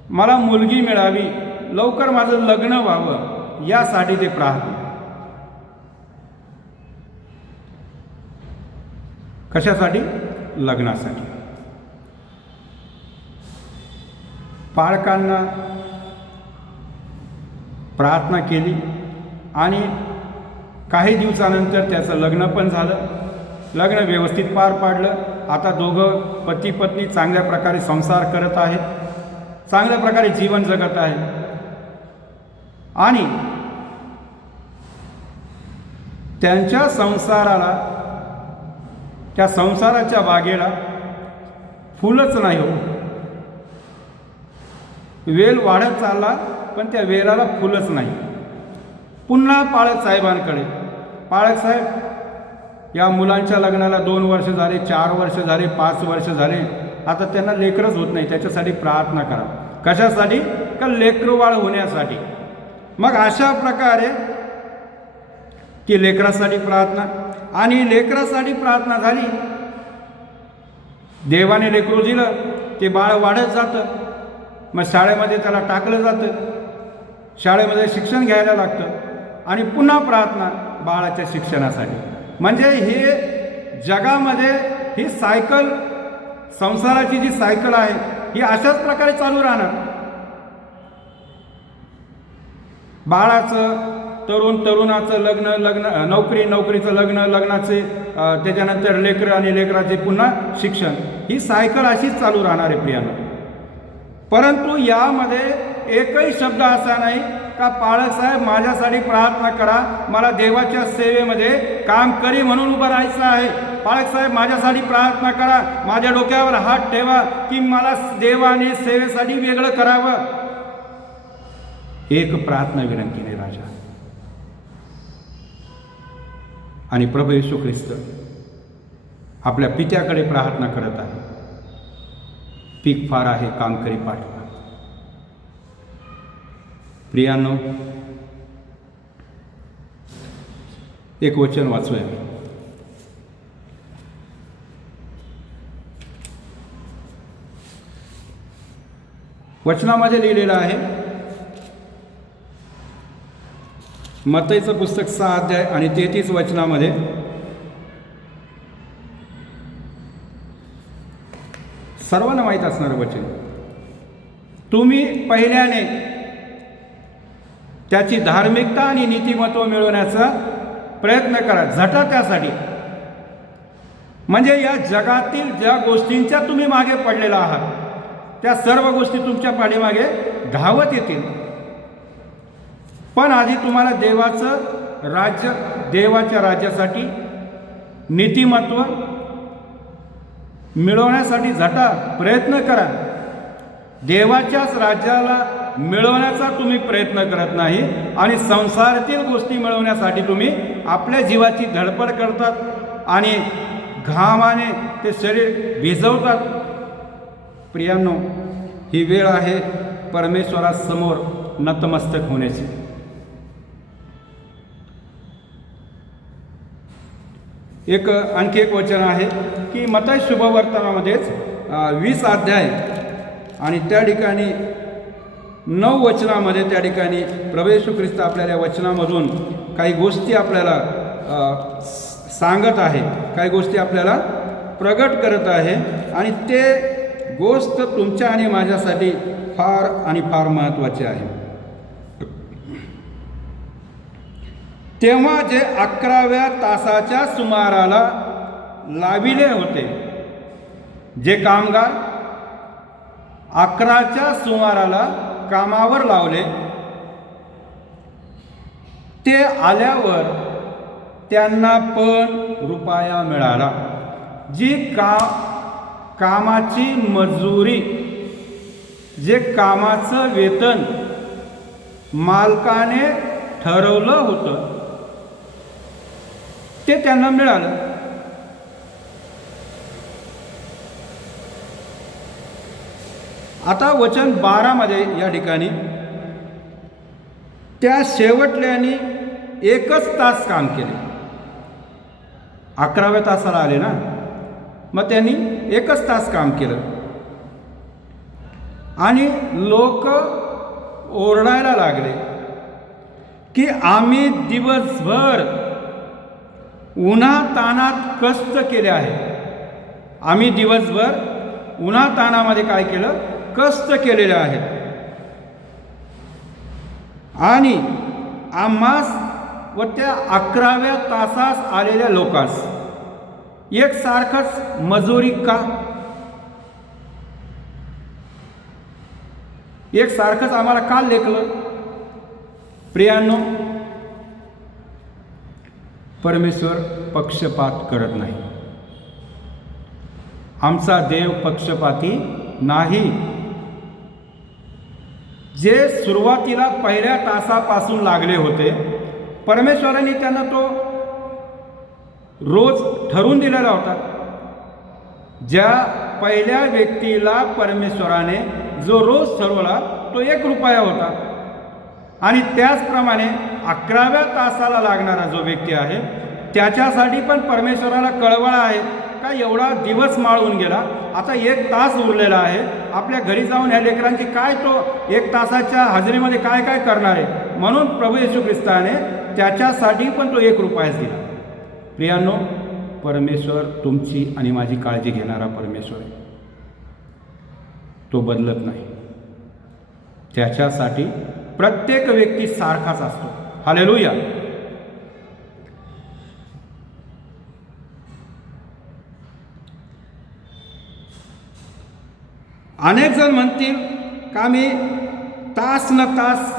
मला मुलगी मिळावी, लवकर माझं लग्न व्हावं, यासाठी ते प्रार्थना. कशासाठी? लग्नासाठी. पालकांना प्रार्थना केली आणि काही दिवसानंतर त्याचं लग्न पण झालं. लग्न व्यवस्थित पार पाडलं. आता दोघं पती पत्नी चांगल्या प्रकारे संसार करत आहेत, चांगल्या प्रकारे जीवन जगत आहे. आणि त्यांच्या संसाराला, त्या संसाराच्या बागेला फुलच नाही हो. वेल वाढत चालला पण त्या वेलाला फुलच नाही. पुन्हा पाळक साहेबांकडे, पाळक साहेब या मुलांच्या लग्नाला 2 वर्ष झाले, 4 वर्ष झाले, 5 वर्ष झाले, आता त्यांना लेकरच होत नाही, त्याच्यासाठी प्रार्थना करा. कशासाठी? का लेकरवाळ होण्यासाठी. मग अशा प्रकारे की लेकरासाठी प्रार्थना, आणि लेकरासाठी प्रार्थना झाली, देवाने लेकरू दिलं, ते बाळ वाढत जातं, मग शाळेमध्ये त्याला टाकलं जातं, शाळेमध्ये शिक्षण घ्यायला लागतं, आणि पुन्हा प्रार्थना बाळाच्या शिक्षणासाठी. म्हणजे हे जगामध्ये ही सायकल, संसाराची जी सायकल आहे ही अशाच प्रकारे चालू राहणार. बाळाचं, तरुणाचं लग्न, नोकरीचं लग्न, लग्नाचे, त्याच्यानंतर लेकरं आणि लेकराचे पुन्हा शिक्षण, ही सायकल अशीच चालू राहणार आहे प्रियांनो. परंतु यामध्ये एकही शब्द असा नाही का पाळक साहेब माझ्यासाठी प्रार्थना करा, मला देवाच्या सेवेमध्ये काम करी म्हणून उभं राहायचं आहे. पाळक साहेब माझ्यासाठी प्रार्थना करा, माझ्या डोक्यावर हात ठेवा की मला देवाने सेवेसाठी वेगळं करावं. एक प्रार्थना विनंती नाही राजा. आणि प्रभू येशू ख्रिस्त आपल्या पित्याकडे प्रार्थना करत आहे, पीक फार आहे, काम करी पाठवा. प्रियांनो, एक वचन वाचूया. वचनामध्ये लिहिलेलं आहे, मत्तईचं पुस्तक 6 अध्याय आणि 33 वचनामध्ये, सर्वांना माहीत असणारं वचन, तुम्ही पहिल्याने त्याची धार्मिकता आणि नीतिमत्व मिळवण्याचा प्रयत्न करा, झटा त्यासाठी. म्हणजे या जगातील ज्या गोष्टींच्या तुम्ही मागे पडलेला आहात त्या सर्व गोष्टी तुमच्या पाठीमागे धावत येतील. पण आधी तुम्हाला देवाचं राज्य, देवाच्या राज्यासाठी नीतिमत्व मिळवण्यासाठी झटा, प्रयत्न करा. देवाच्याच राज्याला मिळवण्याचा तुम्ही प्रयत्न करत नाही आणि संसारातील गोष्टी मिळवण्यासाठी तुम्ही आपल्या जीवाची धडपड करतात आणि घामाने ते शरीर भिजवतात. प्रियांनो, ही वेळ आहे परमेश्वरासमोर नतमस्तक होण्याची. आणखी एक वचन आहे की मत्तई शुभवर्तनामध्येच 20 अध्याय आणि त्या ठिकाणी 9 वचनामध्ये त्या ठिकाणी प्रभू येशू ख्रिस्त आपल्याला वचनामधून काही गोष्टी आपल्याला सांगत आहे, काही गोष्टी आपल्याला प्रगट करत आहे, आणि ते गोष्ट तुमच्या आणि माझ्यासाठी फार आणि फार महत्त्वाची आहे. तेव्हा जे 11व्या तासाच्या सुमाराला लाविले होते, जे कामगार 11च्या सुमाराला कामावर लावले, ते आल्यावर त्यांना पण रुपया मिळाला. जी कामाची मजुरी, जे कामाचं वेतन मालकाने ठरवलं होतं ते त्यांना मिळालं. आता वचन 12 मध्ये या ठिकाणी त्या शेवटल्याने 1 तास काम केले. 11व्या तासाला आले ना, मग त्यांनी 1 तास काम केलं आणि लोक ओरडायला लागले की आम्ही दिवसभर उन्हातानात कष्ट केले आहे. आम्ही दिवसभर उन्हातानामध्ये काय केलं? कष्ट केलेले आहेत आणि आम्हास व त्या 11व्या तासास आलेल्या लोकांस एकसारखंच मजुरी का? एकसारखंच आम्हाला का लेखलं? प्रियांनो, परमेश्वर पक्षपात करत नाही. आमचा देव पक्षपाती नाही. जे सुरुवातीला पहिल्या तासापासून लागले होते, परमेश्वराने त्यांना तो रोज ठरवून दिलेला होता. ज्या पहिल्या व्यक्तीला परमेश्वराने जो रोज ठरवला तो 1 रुपया होता आणि त्याचप्रमाणे 11व्या तासाला लागणारा जो व्यक्ती आहे त्याच्यासाठी पण परमेश्वराला कळवळा आहे का एवढा दिवस माळून गेला, आता 1 तास उरलेला आहे, आपल्या घरी जाऊन ह्या लेकरांची काय तो 1 तासाच्या हजेरीमध्ये काय काय करणार आहे. म्हणून प्रभू येशू ख्रिस्ताने त्याच्यासाठी पण तो 1 रुपयाच दिला. प्रियांनो, परमेश्वर तुमची आणि माझी काळजी घेणारा परमेश्वर आहे. तो बदलत नाही. त्याच्यासाठी प्रत्येक व्यक्ती सारखाच असतो. हालेलुया. अनेक जण म्हणतील का मी तास न तास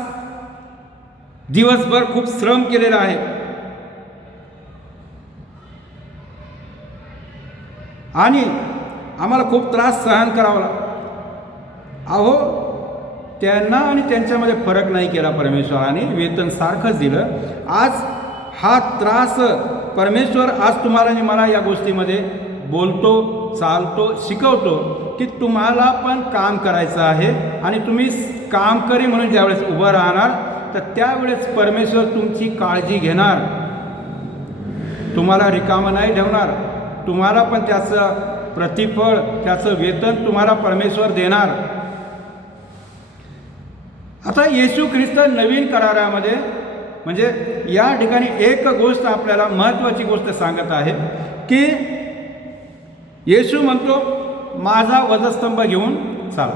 दिवसभर खूप श्रम केलेला आहे आणि आम्हाला खूप त्रास सहन करावा लागला. अहो, त्यांना आणि त्यांच्यामध्ये फरक नाही केला परमेश्वराने, वेतन सारखंच दिलं. आज हा त्रास परमेश्वर आज तुम्हाला आणि मला या गोष्टीमध्ये बोलतो, चालतो, शिकवतो की तुम्हाला पण काम करायचं आहे आणि तुम्ही काम करी म्हणून ज्यावेळेस उभं राहणार तर त्यावेळेस परमेश्वर तुमची काळजी घेणार, तुम्हाला रिकामं नाही ठेवणार. तुम्हाला पण त्याचं प्रतिफळ, त्याचं वेतन तुम्हाला परमेश्वर देणार. आता येशू ख्रिस्त नवीन करारामध्ये म्हणजे या ठिकाणी एक गोष्ट आपल्याला महत्त्वाची गोष्ट सांगत आहे की येशू म्हणतो माझा वधस्तंभ घेऊन चाला.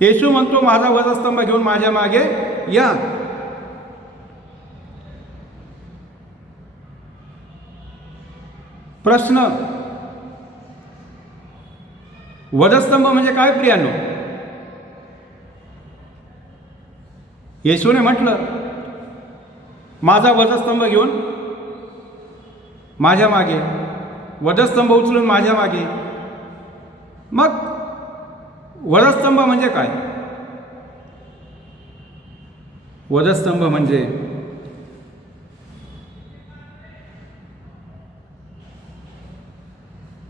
येशू म्हणतो माझा वधस्तंभ घेऊन माझ्या मागे या. प्रश्न, वधस्तंभ म्हणजे काय प्रियांनो? येशूने म्हटलं माझा वधस्तंभ घेऊन माझ्या मागे, वधस्तंभ उचलून माझ्या मागे. मग वधस्तंभ म्हणजे काय? वधस्तंभ म्हणजे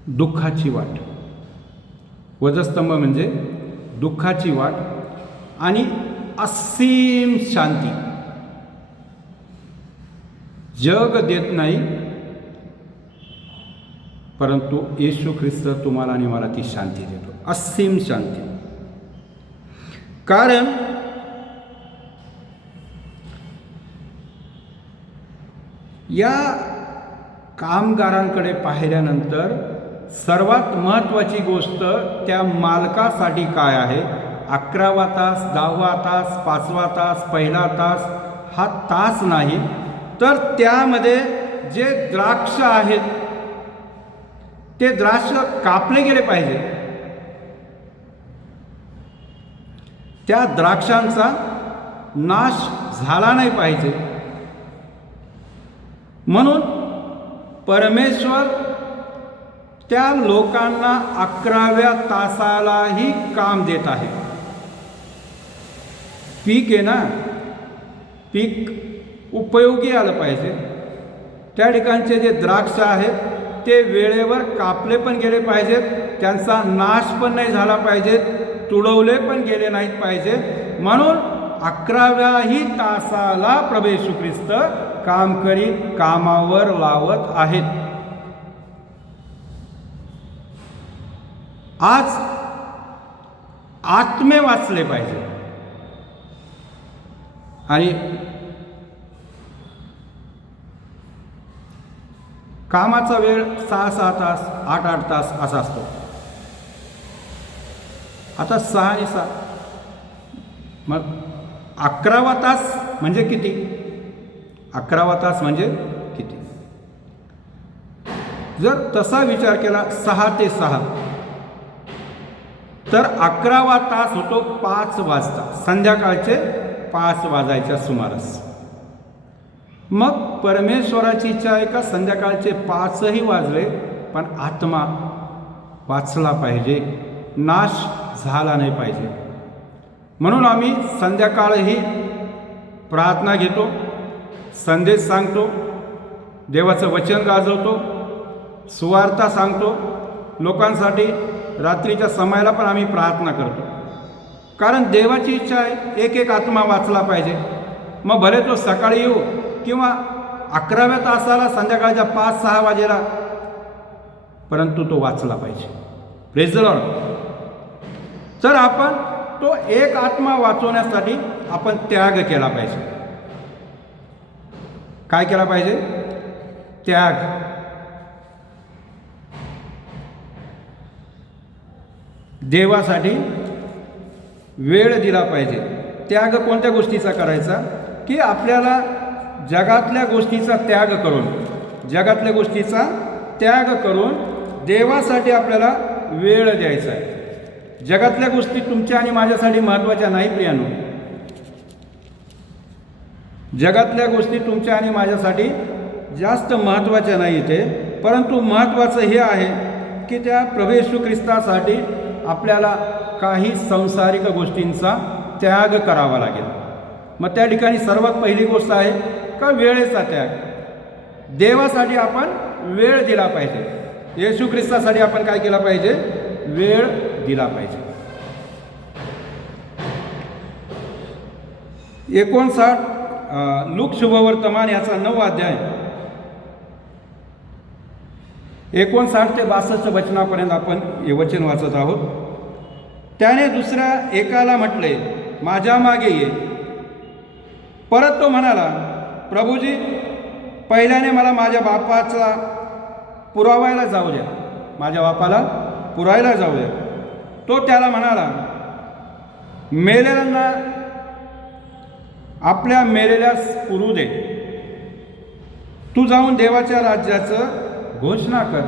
दुःखाची वाट. वधस्तंभ म्हणजे दुःखाची वाट आणि असीम शांती. जग देत नाही, परंतु येशू ख्रिस्त तुम्हाला आणि मला ती शांती देतो, असीम शांती. कारण या कामगारांकडे पाहिल्यानंतर सर्वात महत्त्वाची गोष्ट त्या मालकासाठी काय आहे? 11वा तास, 10वा तास, 5वा तास, पहिला तास हा तास नाही, तर त्यामध्ये जे द्राक्ष आहेत ते द्राक्ष कापले गेले पाहिजे. त्या द्राक्षांचा नाश झाला नाही पाहिजे. म्हणून परमेश्वर त्या लोकांना 11व्या तासालाही काम देत आहे. पीक आहे ना, पीक उपयोगी आलं पाहिजे. त्या ठिकाणचे जे द्राक्ष आहेत ते वेळेवर कापले पण गेले पाहिजेत, त्यांचा नाश पण नाही झाला पाहिजेत, तुडवले पण गेले नाहीत पाहिजेत. म्हणून 11व्याही तासाला प्रभू येशू ख्रिस्त काम करीत कामावर लावत आहेत. आज आत्मे वाचले पाहिजे आणि कामाचा वेळ 6-6 तास 8-8 तास असा असतो. आता 6 आणि 6 मग 11वा तास म्हणजे किती? 11वा तास म्हणजे किती? जर तसा विचार केला 6 ते 6 तर 11वा तास होतो 5 वाजता, संध्याकाळचे 5 वाजायच्या सुमारास. मग परमेश्वराची इच्छा आहे का संध्याकाळचे 5ही वाजले पण आत्मा वाचला पाहिजे, नाश झाला नाही पाहिजे. म्हणून आम्ही संध्याकाळही प्रार्थना घेतो, संदेश सांगतो, देवाचं वचन गाजवतो, सुवार्ता सांगतो लोकांसाठी. रात्रीच्या समयाला पण आम्ही प्रार्थना करतो, कारण देवाची इच्छा आहे एक एक आत्मा वाचला पाहिजे. मग भले तो सकाळी येऊ किंवा 11व्या तासाला संध्याकाळच्या 5-6 वाजेला, परंतु तो वाचला पाहिजे. Praise the Lord. तर आपण तो एक आत्मा वाचवण्यासाठी आपण त्याग केला पाहिजे. काय केला पाहिजे? त्याग. देवासाठी वेळ दिला पाहिजे. त्याग कोणत्या गोष्टीचा करायचा? की आपल्याला जगातल्या गोष्टीचा त्याग करून, जगातल्या गोष्टीचा त्याग करून देवासाठी आपल्याला वेळ द्यायचा आहे. जगातल्या गोष्टी तुमच्या आणि माझ्यासाठी महत्त्वाच्या नाही प्रियानो. जगातल्या गोष्टी तुमच्या आणि माझ्यासाठी जास्त महत्त्वाच्या नाही ते, परंतु महत्त्वाचं हे आहे की त्या प्रभू येशू ख्रिस्तासाठी आपल्याला काही सांसारिक गोष्टींचा त्याग करावा लागेल. मग त्या ठिकाणी सर्वात पहिली गोष्ट आहे का वेळेचा त्याग. देवासाठी आपण वेळ दिला पाहिजे. येशू ख्रिस्तासाठी आपण काय केला पाहिजे? वेळ दिला पाहिजे. 59 लूक शुभवर्तमान याचा 9वा अध्याय 59 ते 62 वचनापर्यंत आपण हे वचन वाचत आहोत. त्याने दुसऱ्या एकाला म्हटले, माझ्या मागे ये. परत तो म्हणाला, प्रभूजी, पहिल्याने मला माझ्या बापाचा पुरावायला जाऊ द्या, माझ्या बापाला पुरायला जाऊ द्या. तो त्याला म्हणाला, मेलेल्यांना आपल्या मेलेल्यास पुरू दे. तू जाऊन देवाच्या राज्याचं घोषणा कर.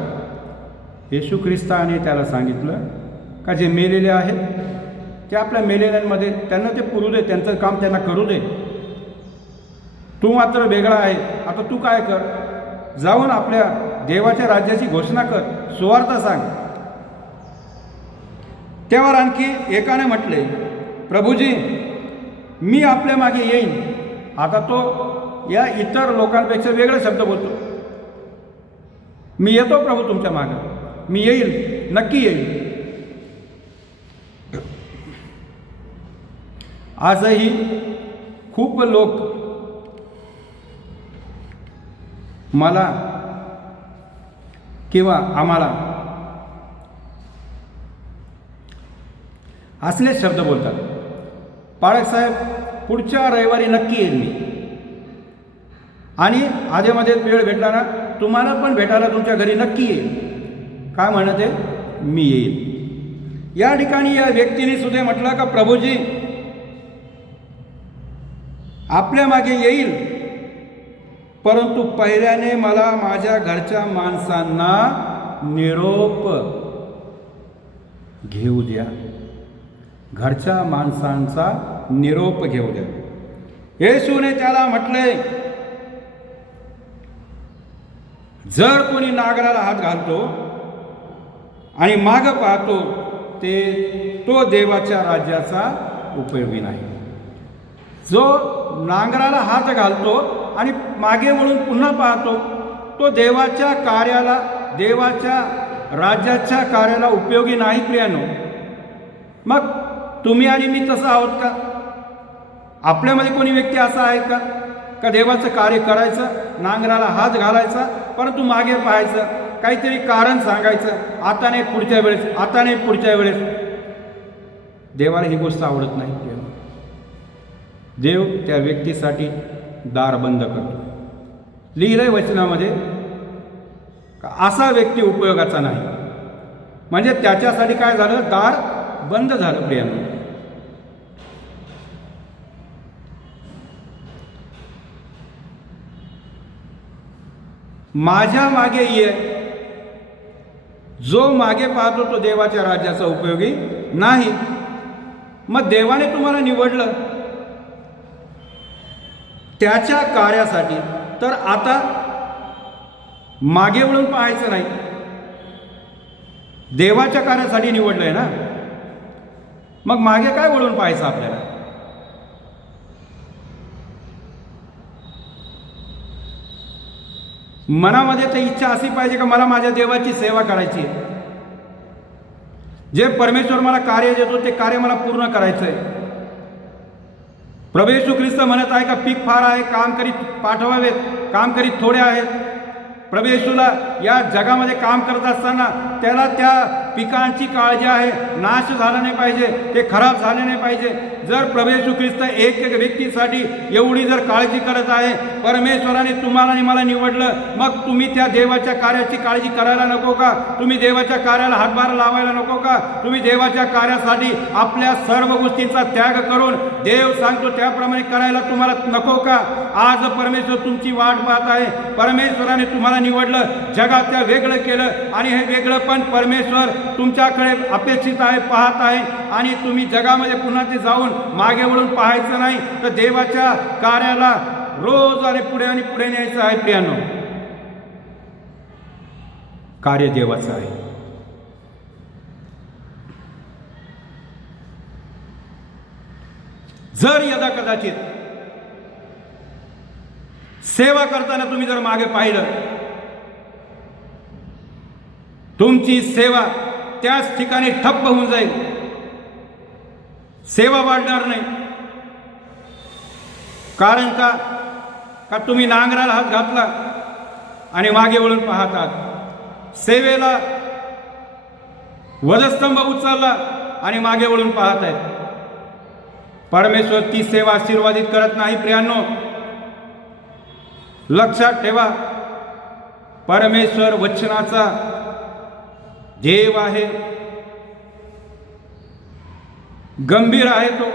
येशू ख्रिस्ताने त्याला सांगितलं का जे मेलेले आहेत ते आपल्या मेलेल्यांमध्ये त्यांना ते पुरू दे, त्यांचं काम त्यांना करू दे. तू मात्र वेगळा आहे. आता तू काय कर? जाऊन आपल्या देवाच्या राज्याची घोषणा कर, सुवार्ता सांग. त्यावर आणखी एकाने म्हटले, प्रभूजी, मी आपल्या मागे येईन. आता तो या इतर लोकांपेक्षा वेगळे शब्द बोलतो. मी येतो प्रभू तुमच्या मागे, मी येईल, नक्की येईल. आजही खूप लोक मला किंवा आम्हाला असले शब्द बोलतात, पाळकसाहेब पुढच्या रविवारी नक्की येईल मी, आणि आधेमध्ये वेळ भेटला ना तुम्हाला पण भेटायला तुमच्या घरी नक्की येईल. काय म्हणत आहे? मी येईल. या ठिकाणी या व्यक्तीने सुद्धा म्हटलं का प्रभूजी आपल्या मागे येईल, परंतु पहिल्याने मला माझ्या घरच्या माणसांना निरोप घेऊ द्या. घरच्या माणसांचा निरोप घेऊ द्या. येशूने त्याला म्हटले, जर कोणी नागराला हात घालतो आणि मागं पाहतो तो देवाच्या राज्याचा उपयोगी नाही. जो नांगराला हात घालतो आणि मागे वळून पुन्हा पाहतो तो देवाच्या कार्याला, देवाच्या राज्याच्या कार्याला उपयोगी नाही प्रियानो. मग तुम्ही आणि मी तसं आहोत का? आपल्यामध्ये कोणी व्यक्ती असा आहे का देवाचं कार्य करायचं, नांगराला हात घालायचा, परंतु मागे पाहायचं, काहीतरी कारण सांगायचं, आता नाही पुढच्या वेळेस, आता नाही पुढच्या वेळेस. देवाला ही गोष्ट आवडत नाही. देव त्या व्यक्तीसाठी दार बंद करतो. लिहिलंय वचनामध्ये असा व्यक्ती उपयोगाचा नाही. म्हणजे त्याच्यासाठी काय झालं? दार बंद झालं प्रियानो. माझ्या मागे ये, जो मागे पाहतो तो देवाच्या राज्याचा उपयोगी नाही. मग देवाने तुम्हाला निवडलं त्याच्या कार्यासाठी, तर आता मागे वळून पाहायचं नाही. देवाच्या कार्यासाठी निवडलंय ना, मग मागे काय वळून पाहायचं आपल्याला? मनामध्ये तर इच्छा अशी पाहिजे का मला माझ्या देवाची सेवा करायची आहे. जे परमेश्वर मला कार्य देतो ते कार्य मला पूर्ण करायचं आहे. प्रभू येशू ख्रिस्त म्हणत आहे का पीक फार आहे, काम करीत पाठवावेत, काम करीत थोडे आहेत. प्रभू येशूला या जगामध्ये काम करत असताना त्याला त्या पिकांची काळजी आहे, नाश झाला नाही पाहिजे, ते खराब झाले नाही पाहिजे. जर प्रभू येशू ख्रिस्त एक व्यक्तीसाठी एवढी जर काळजी करत आहे, परमेश्वराने तुम्हाला आणि मला निवडलं, मग तुम्ही त्या देवाच्या कार्याची काळजी करायला नको का? तुम्ही देवाच्या कार्याला हातभार लावायला नको का? तुम्ही देवाच्या कार्यासाठी आपल्या सर्व गोष्टींचा त्याग करून देव सांगतो त्याप्रमाणे करायला तुम्हाला नको का? आज परमेश्वर तुमची वाट पाहत आहे. परमेश्वराने तुम्हाला निवडलं, जगात त्या वेगळं केलं आणि हे वेगळं पण परमेश्वर तुमच्याकडे अपेक्षित आहे, पाहत आहे. आणि तुम्ही जगामध्ये पुन्हा ते जाऊन मागे वळून पाहायचं नाही, तर देवाच्या कार्याला रोज आणि पुढे न्यायचं आहे. प्रियानो, कार्य देवाचं आहे. जर यदा कदाचित सेवा करताना तुम्ही जर मागे पाहिलं, तुमची सेवा त्याच ठिकाणी ठप्प होऊन जाईल, सेवा वाढणार नाही. कारण का तुम्ही नांगराला हात घातला आणि मागे वळून पाहतात. सेवेला वधस्तंभ उचलला आणि मागे वळून पाहत आहेत. परमेश्वर ती सेवा आशीर्वादित करत नाही. प्रियांनो, लक्षात ठेवा, परमेश्वर वचनाचा देव आहे, गंभीर आहे. तो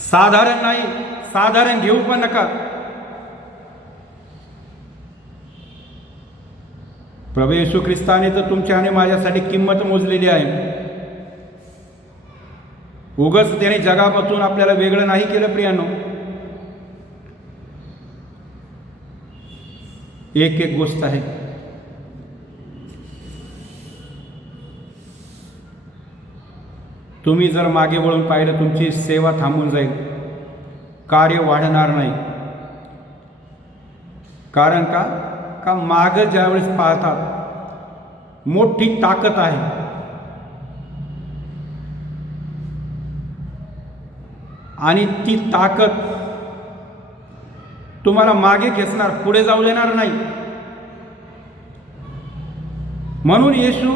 साधारण नाही, साधारण घेऊ पण नका. प्रभू येशू ख्रिस्ताने तर तुमच्या आणि माझ्यासाठी किंमत मोजलेली आहे. उगाच त्याने जगापासून आपल्याला वेगळं नाही केलं. प्रियानो, एक गोष्ट आहे, तुम्ही जर मागे वळून पाहिलं, तुमची सेवा थांबून जाईल, कार्य वाढणार नाही. कारण का मागं ज्यावेळेस पाहतात मोठी ताकद आहे. आणि ती ताकद तुम्हाला मागे खेचणार, पुढे जाऊ देणार नाही. म्हणून येशू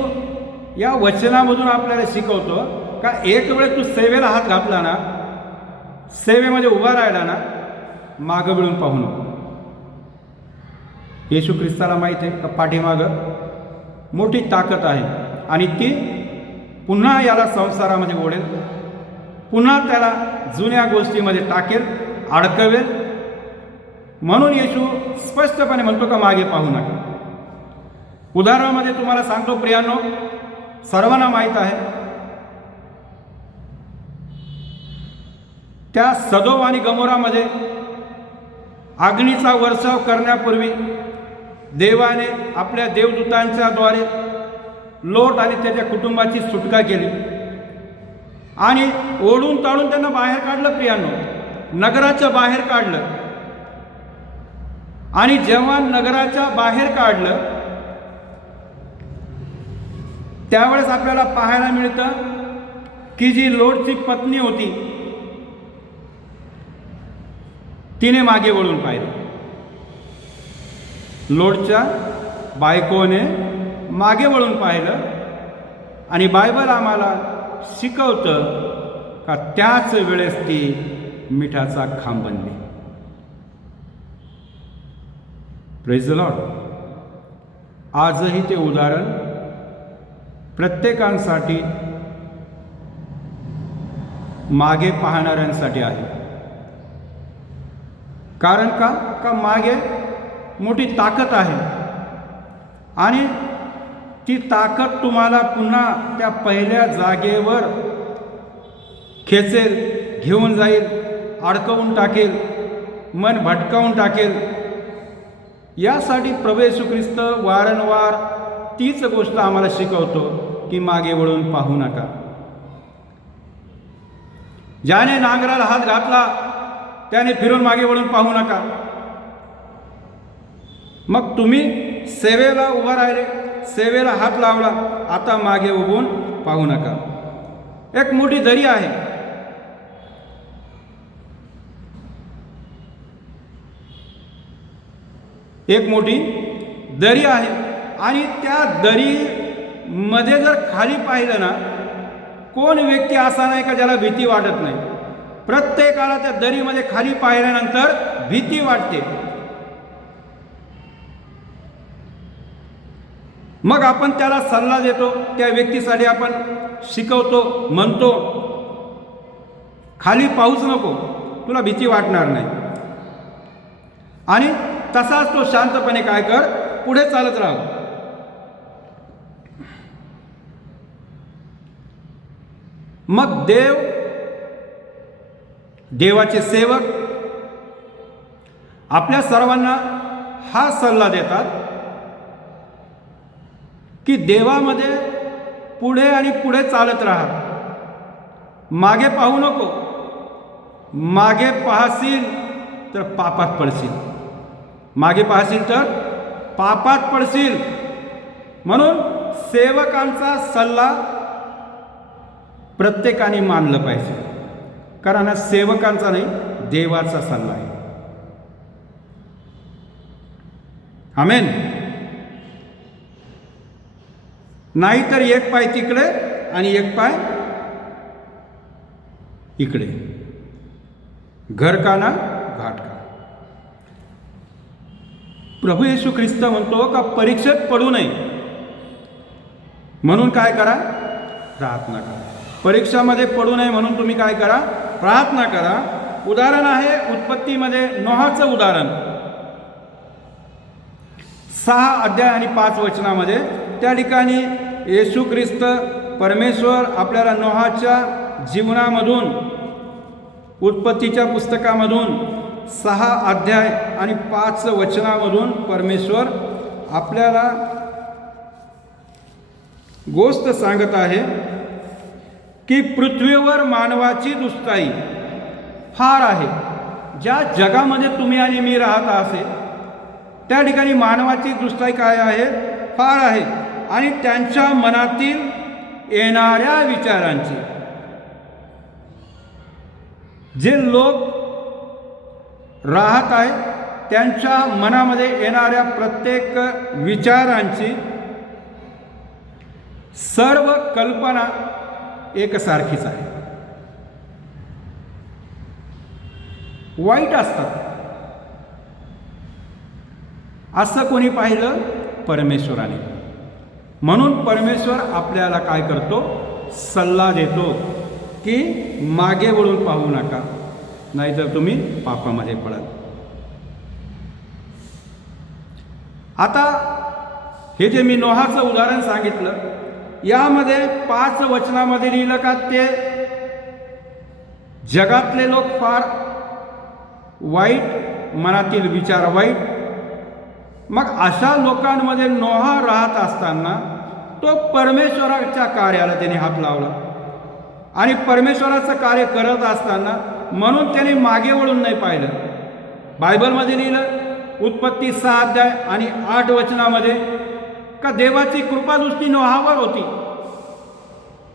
या वचनामधून आपल्याला शिकवतो का एक वेळ तू सेवेला हात घातला ना, सेवेमध्ये उभा राहिला ना, मागं वळून पाहू नको. येशू ख्रिस्ताला माहीत आहे का पाठीमागं मोठी ताकद आहे आणि ती पुन्हा याला संसारामध्ये ओढेल, पुन्हा त्याला जुन्या गोष्टीमध्ये टाकेल, अडकवेल. म्हणून येशू स्पष्टपणे म्हणतो का मागे पाहू नका. उदाहरणामध्ये तुम्हाला सांगतो प्रियांनो, सर्वांना माहीत आहे त्या सदोम आणि गमोरामध्ये अग्नीचा वर्षाव करण्यापूर्वी देवाने आपल्या देवदूतांच्या द्वारे लोट आणि त्याच्या कुटुंबाची सुटका केली आणि ओढून ताडून त्यांना बाहेर काढलं प्रियांनो, नगराच्या बाहेर काढलं. आणि जेव्हा नगराच्या बाहेर काढलं त्यावेळेस आपल्याला पाहायला मिळतं की जी लोटची पत्नी होती तिने मागे वळून पाहिलं. लोटच्या बायकोने मागे वळून पाहिलं. आणि बायबल आम्हाला शिकवतं का त्याच वेळेस ती मिठाचा खांब बनली. Praise the Lord. आजही ते उदाहरण प्रत्येकांसाठी, मागे पाहणाऱ्यांसाठी आहे. कारण का मागे मोठी ताकद आहे आणि ती ताकद तुम्हाला पुन्हा त्या पहिल्या जागेवर खेचेल, घेऊन जाईल, अडकवून टाकेल, मन भटकावून टाकेल. यासाठी प्रभू येशू ख्रिस्त वारंवार तीच गोष्ट आम्हाला शिकवतो की मागे वळून पाहू नका. ज्याने नांगराला हात घातला त्याने फिरून मागे वळून पाहू नका. मग तुम्ही सेवेला उभा राहिले, सेवेला हात लावला, आता मागे उभून पाहू नका. एक मोठी दरी आहे. एक मोठी दरी आहे आणि त्या दरीमध्ये जर खाली पाहिलं ना, कोण व्यक्ती असा नाही का ज्याला भीती वाटत नाही. प्रत्येकाला त्या दरीमध्ये खाली पाहिल्यानंतर भीती वाटते. मग आपण त्याला सल्ला देतो, त्या व्यक्तीसाठी आपण शिकवतो, म्हणतो खाली पाहूच नको, तुला भीती वाटणार नाही. आणि तसाच तो शांतपणे काय कर, पुढे चालत राहा. मग देवाचे सेवक आपल्या सर्वांना हा सल्ला देतात की देवामध्ये पुढे आणि पुढे चालत राहा, मागे पाहू नको. मागे पाहशील तर पापात पडशील, मागे पाहशील तर पापात पडशील. म्हणून सेवकांचा सल्ला प्रत्येकाने मानलं पाहिजे, कारण हा सेवकांचा नाही, देवाचा सल्ला आहे. आमेन. नाहीतर एक पाय तिकडे आणि एक पाय इकडे, घर का ना घाट का. प्रभू येशू ख्रिस्त म्हणतो का परीक्षेत पडू नये म्हणून काय करा, प्रार्थना करा. परीक्षामध्ये पडू नये म्हणून तुम्ही काय करा, प्रार्थना करा. उदाहरण आहे उत्पत्तीमध्ये नोहाचं उदाहरण, 6 अध्याय आणि 5 वचनामध्ये. त्या ठिकाणी येशू ख्रिस्त परमेश्वर आपल्याला नोहाच्या जीवनामधून, उत्पत्तीच्या पुस्तकामधून 6 अध्याय आणि 5 वचनामधून परमेश्वर आपल्याला गोष्ट सांगत आहे की पृथ्वीवर मानवाची दुष्टाई फार आहे. ज्या जगामध्ये तुम्ही आणि मी राहत असेल त्या ठिकाणी मानवाची दुष्टाई काय आहे, फार आहे. आणि त्यांच्या मनातील येणाऱ्या विचारांची, जे लोक राहत आहेत त्यांच्या मनामध्ये येणाऱ्या प्रत्येक विचारांची सर्व कल्पना एकसारखीच आहे, वाईट असतात. असं कोणी पाहिलं, परमेश्वराने. म्हणून परमेश्वर आपल्याला काय करतो, सल्ला देतो की मागे वळून पाहू नका, नाहीतर तुम्ही पापामध्ये पडाल. आता हे जे मी नोहाचं उदाहरण सांगितलं, यामध्ये 5 वचनामध्ये लिहिलं का ते जगातले लोक फार वाईट, मनातील विचार वाईट. मग अशा लोकांमध्ये नोहा राहत असताना तो परमेश्वराच्या कार्याला त्याने हात लावला आणि परमेश्वराचं कार्य करत असताना म्हणून त्याने मागे वळून नाही पाहिलं. बायबलमध्ये लिहिलं उत्पत्ती 6 अध्याय आणि 8 वचनामध्ये का देवाची कृपादृष्टी नोहावर होती.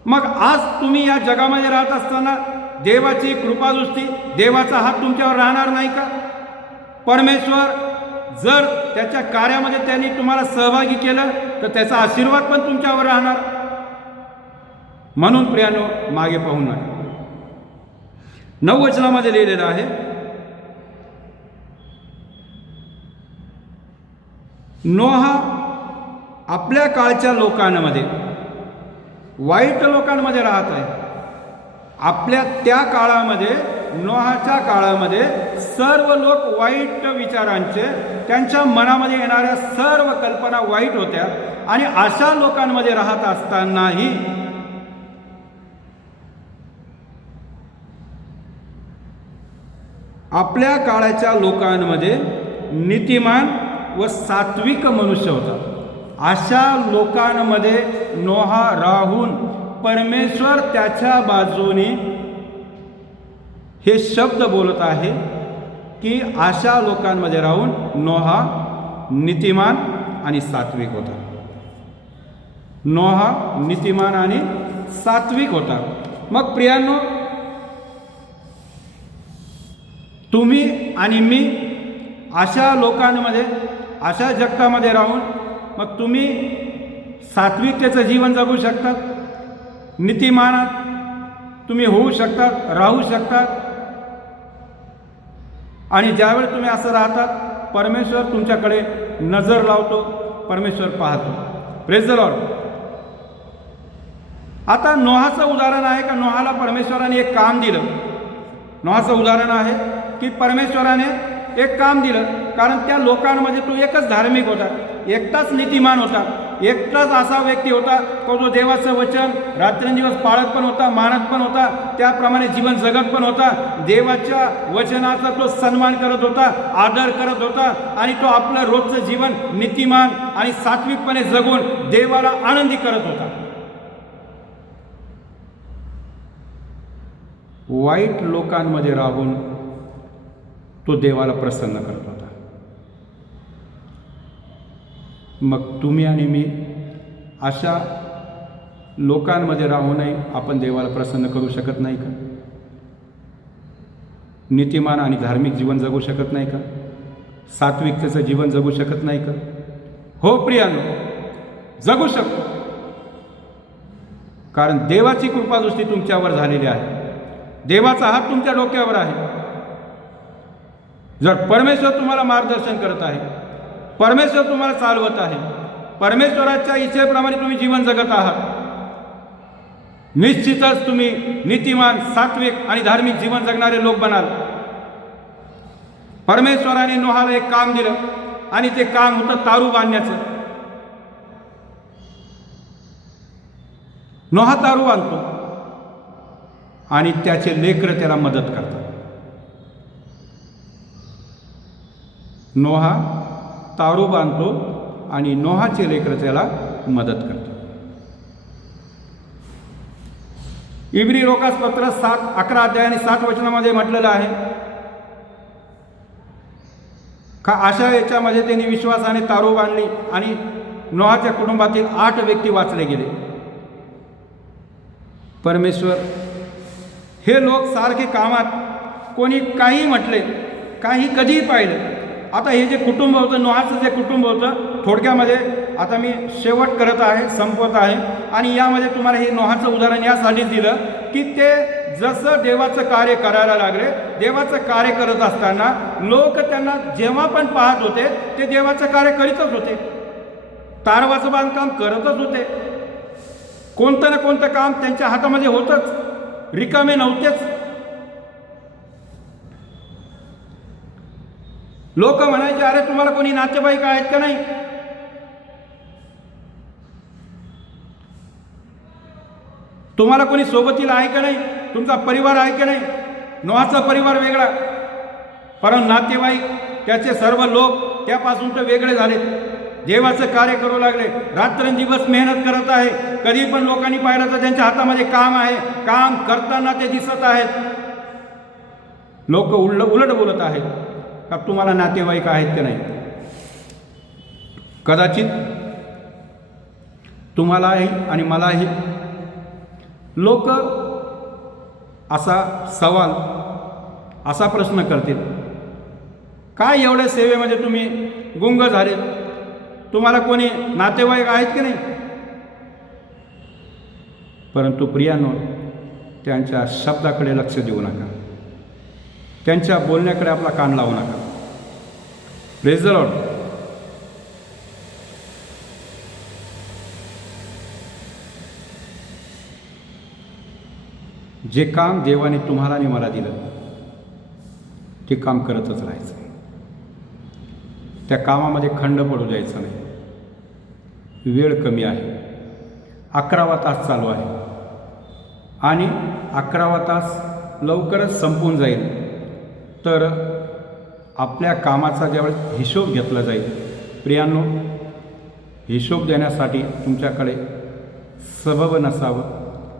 मग आज तुम्ही या जगामध्ये राहत असताना देवाची कृपादृष्टी, देवाचा हात तुमच्यावर राहणार नाही का? परमेश्वर जर त्याच्या कार्यामध्ये त्यांनी तुम्हाला सहभागी केलं तर त्याचा आशीर्वाद पण तुमच्यावर राहणार. म्हणून प्रियानो, मागे पाहू नका. 9 वचनामध्ये लिहिलेलं आहे, नोहा आपल्या काळच्या लोकांमध्ये, वाईट लोकांमध्ये राहत आहे. आपल्या त्या काळामध्ये, नोहाच्या काळामध्ये सर्व लोक वाईट विचारांचे, त्यांच्या मनामध्ये येणाऱ्या सर्व कल्पना वाईट होत्या. आणि अशा लोकांमध्ये राहत असतानाही आपल्या काळाच्या लोकांमध्ये नीतिमान व सात्विक मनुष्य होता. अशा लोकांमध्ये नोहा राहून परमेश्वर त्याच्या बाजूने हे शब्द बोलत आहे की अशा लोकांमध्ये राहून नोहा नीतिमान आणि सात्विक होता. नोहा नीतिमान आणि सात्विक होता. मग प्रियांनो, तुम्ही आणि मी अशा लोकांमध्ये, अशा जगतामध्ये राहून मग तुम्ही सात्विकतेचं जीवन जगू शकतात, नीतिमानात तुम्ही होऊ शकतात, राहू शकतात. आणि ज्यावेळी तुम्ही असं राहतात, परमेश्वर तुमच्याकडे नजर लावतो, परमेश्वर पाहतो. Praise the Lord. आता नोहाचं उदाहरण आहे का नोहाला परमेश्वराने एक काम दिलं. नोहाचं उदाहरण आहे की परमेश्वराने एक काम दिलं, कारण त्या लोकांमध्ये तो एकच धार्मिक होता, एकटाच नीतिमान होता, एकटाच असा व्यक्ती होता तो जो देवाचं वचन रात्रंदिवस पाळत पण होता, मानत पण होता, त्याप्रमाणे जीवन जगत पण होता, देवाच्या वचनाचा तो सन्मान करत होता, आदर करत होता आणि तो आपलं रोजचं जीवन नीतिमान आणि सात्विकपणे जगून देवाला आनंदी करत होता. वाईट लोकांमध्ये राहून तो देवाला प्रसन्न करत होता. मग तुम्ही आणि मी अशा लोकांमध्ये राहूनही आपण देवाला प्रसन्न करू शकत नाही का? नीतिमान आणि धार्मिक जीवन जगू शकत नाही का? सात्विकतेचं जीवन जगू शकत नाही का? हो प्रियानो, जगू शकतो. कारण देवाची कृपादृष्टी तुमच्यावर झालेली आहे, देवाचा हात तुमच्या डोक्यावर आहे. जर परमेश्वर तुम्हाला मार्गदर्शन करत आहे, परमेश्वर तुम्हाला चालवत आहे, परमेश्वराच्या इच्छेप्रमाणे तुम्ही जीवन जगत आहात, निश्चितच तुम्ही नीतिमान, सात्विक आणि धार्मिक जीवन जगणारे लोक बनाल. परमेश्वराने नोहाला एक काम दिलं आणि ते काम होतं तारू बांधण्याचं. नोहा तारू बांधतो आणि त्याचे लेकरं त्याला मदत करतात. नोहा तारू बांधतो आणि नोहाचे लेकरं त्याला मदत करतात. इब्री लोकास पत्र 11 अध्याय आणि 7 वचनामध्ये म्हटलेलं आहे का अशा याच्यामध्ये त्यांनी विश्वासाने तारू बांधली आणि नोहाच्या कुटुंबातील 8 व्यक्ती वाचले गेले. परमेश्वर हे लोक सारखे कामात, कोणी काही म्हटले, काही कधीही पाहिलं. आता हे जे कुटुंब होतं, नोहाचं जे कुटुंब होतं, थोडक्यामध्ये आता मी शेवट करत आहे, संपवत आहे. आणि यामध्ये तुम्हाला हे नोहाचं उदाहरण यासाठी दिलं की ते जसं देवाचं कार्य करायला लागले, देवाचं कार्य करत असताना लोक त्यांना जेव्हा पण पाहत होते ते देवाचं कार्य करीतच होते, तारवाचं बांधकाम करतच होते, कोणतं ना कोणतं काम त्यांच्या हातामध्ये होतंच, रिकामे नव्हतेच. लोक म्हणायचे, अरे तुम्हाला कोणी नातेवाईक आहेत का नाही? तुम्हाला कोणी सोबतीला आहे का नाही? तुमचा परिवार आहे का नाही? नोहाचा परिवार वेगळा, परंतु नातेवाईक, त्याचे सर्व लोक त्यापासून तर वेगळे झाले. देवाचं कार्य करू लागले, रात्रंदिवस मेहनत करत आहे. कधी पण लोकांनी पाहिलं तर त्यांच्या हातामध्ये काम आहे, काम करताना ते दिसत आहेत. लोक उलट बोलत आहेत का तुम्हाला नातेवाईक आहेत की नाही. कदाचित तुम्हालाही आणि मलाही लोक असा सवाल, असा प्रश्न करतील, काय एवढ्या सेवेमध्ये तुम्ही गुंग झाले, तुम्हाला कोणी नातेवाईक आहेत की नाही. परंतु प्रियांनो, त्यांच्या शब्दाकडे लक्ष देऊ नका, त्यांच्या बोलण्याकडे आपला कान लावू नका. Praise the Lord. जे काम देवाने तुम्हाला आणि मला दिलं ते काम करतच राहायचं, त्या कामामध्ये खंड पडू द्यायचा नाही. वेळ कमी आहे, 11वा तास चालू आहे आणि 11वा तास लवकरच संपून जाईल. तर आपल्या कामाचा ज्यावेळेस हिशोब घेतला जाईल, प्रियांनो, हिशोब देण्यासाठी तुमच्याकडे सबब नसावं,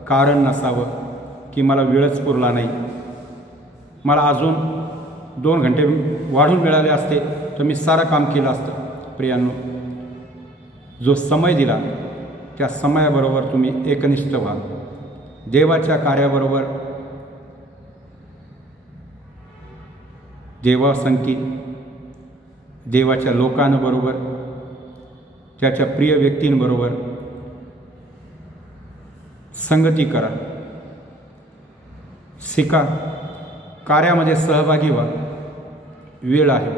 कारण नसावं की मला वेळच पुरला नाही, मला अजून 2 घंटे वाढून मिळाले असते तर मी सारं काम केलं असतं. प्रियांनो, जो समय दिला त्या समयाबरोबर तुम्ही एकनिष्ठ व्हा. देवाच्या कार्याबरोबर देवासंगती, देवाच्या लोकांबरोबर, त्याच्या प्रिय व्यक्तींबरोबर संगती करा, शिका, कार्यामध्ये सहभागी व्हा. वेळ आहे.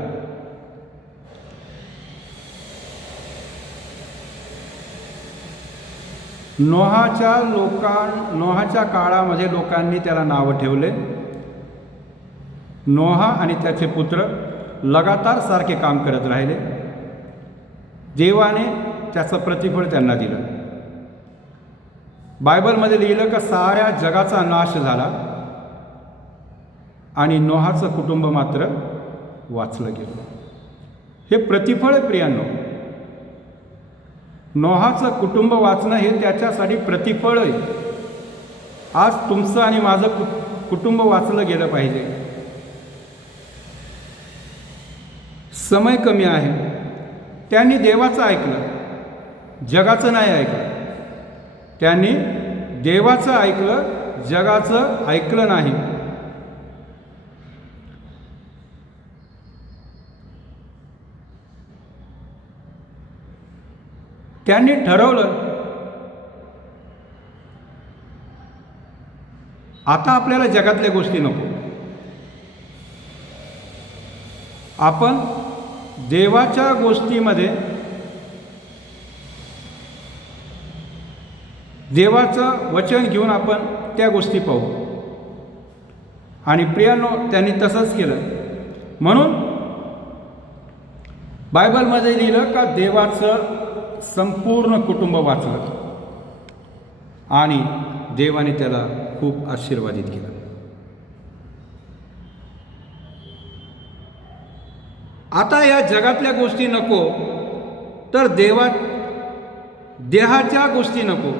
नोहाच्या काळामध्ये लोकांनी त्याला नावं ठेवले. नोहा आणि त्याचे पुत्र लगातार सारखे काम करत राहिले. देवाने त्याचं प्रतिफळ त्यांना दिलं. बायबलमध्ये लिहिलं का साऱ्या जगाचा नाश झाला आणि नोहाचं कुटुंब मात्र वाचलं गेलं. हे प्रतिफळ आहे प्रियांनो. नोहाचं कुटुंब वाचणं हे त्याच्यासाठी प्रतिफळ आहे. आज तुमचं आणि माझं कुटुंब वाचलं गेलं पाहिजे. समय कमी आहे. त्यांनी देवाचं ऐकलं, जगाचं नाही ऐकलं. त्यांनी देवाचं ऐकलं, जगाचं ऐकलं नाही. त्यांनी ठरवलं आता आपल्याला जगातल्या गोष्टी नको, आपण देवाच्या गोष्टीमध्ये देवाचं वचन घेऊन आपण त्या गोष्टी पाहू. आणि प्रियांनो, त्यांनी तसंच केलं. म्हणून बायबलमध्ये लिहिलं का देवाचं संपूर्ण कुटुंब वाचलं आणि देवाने त्याला खूप आशीर्वादित केलं. आता या जगातल्या गोष्टी नको, तर देहाच्या गोष्टी नको.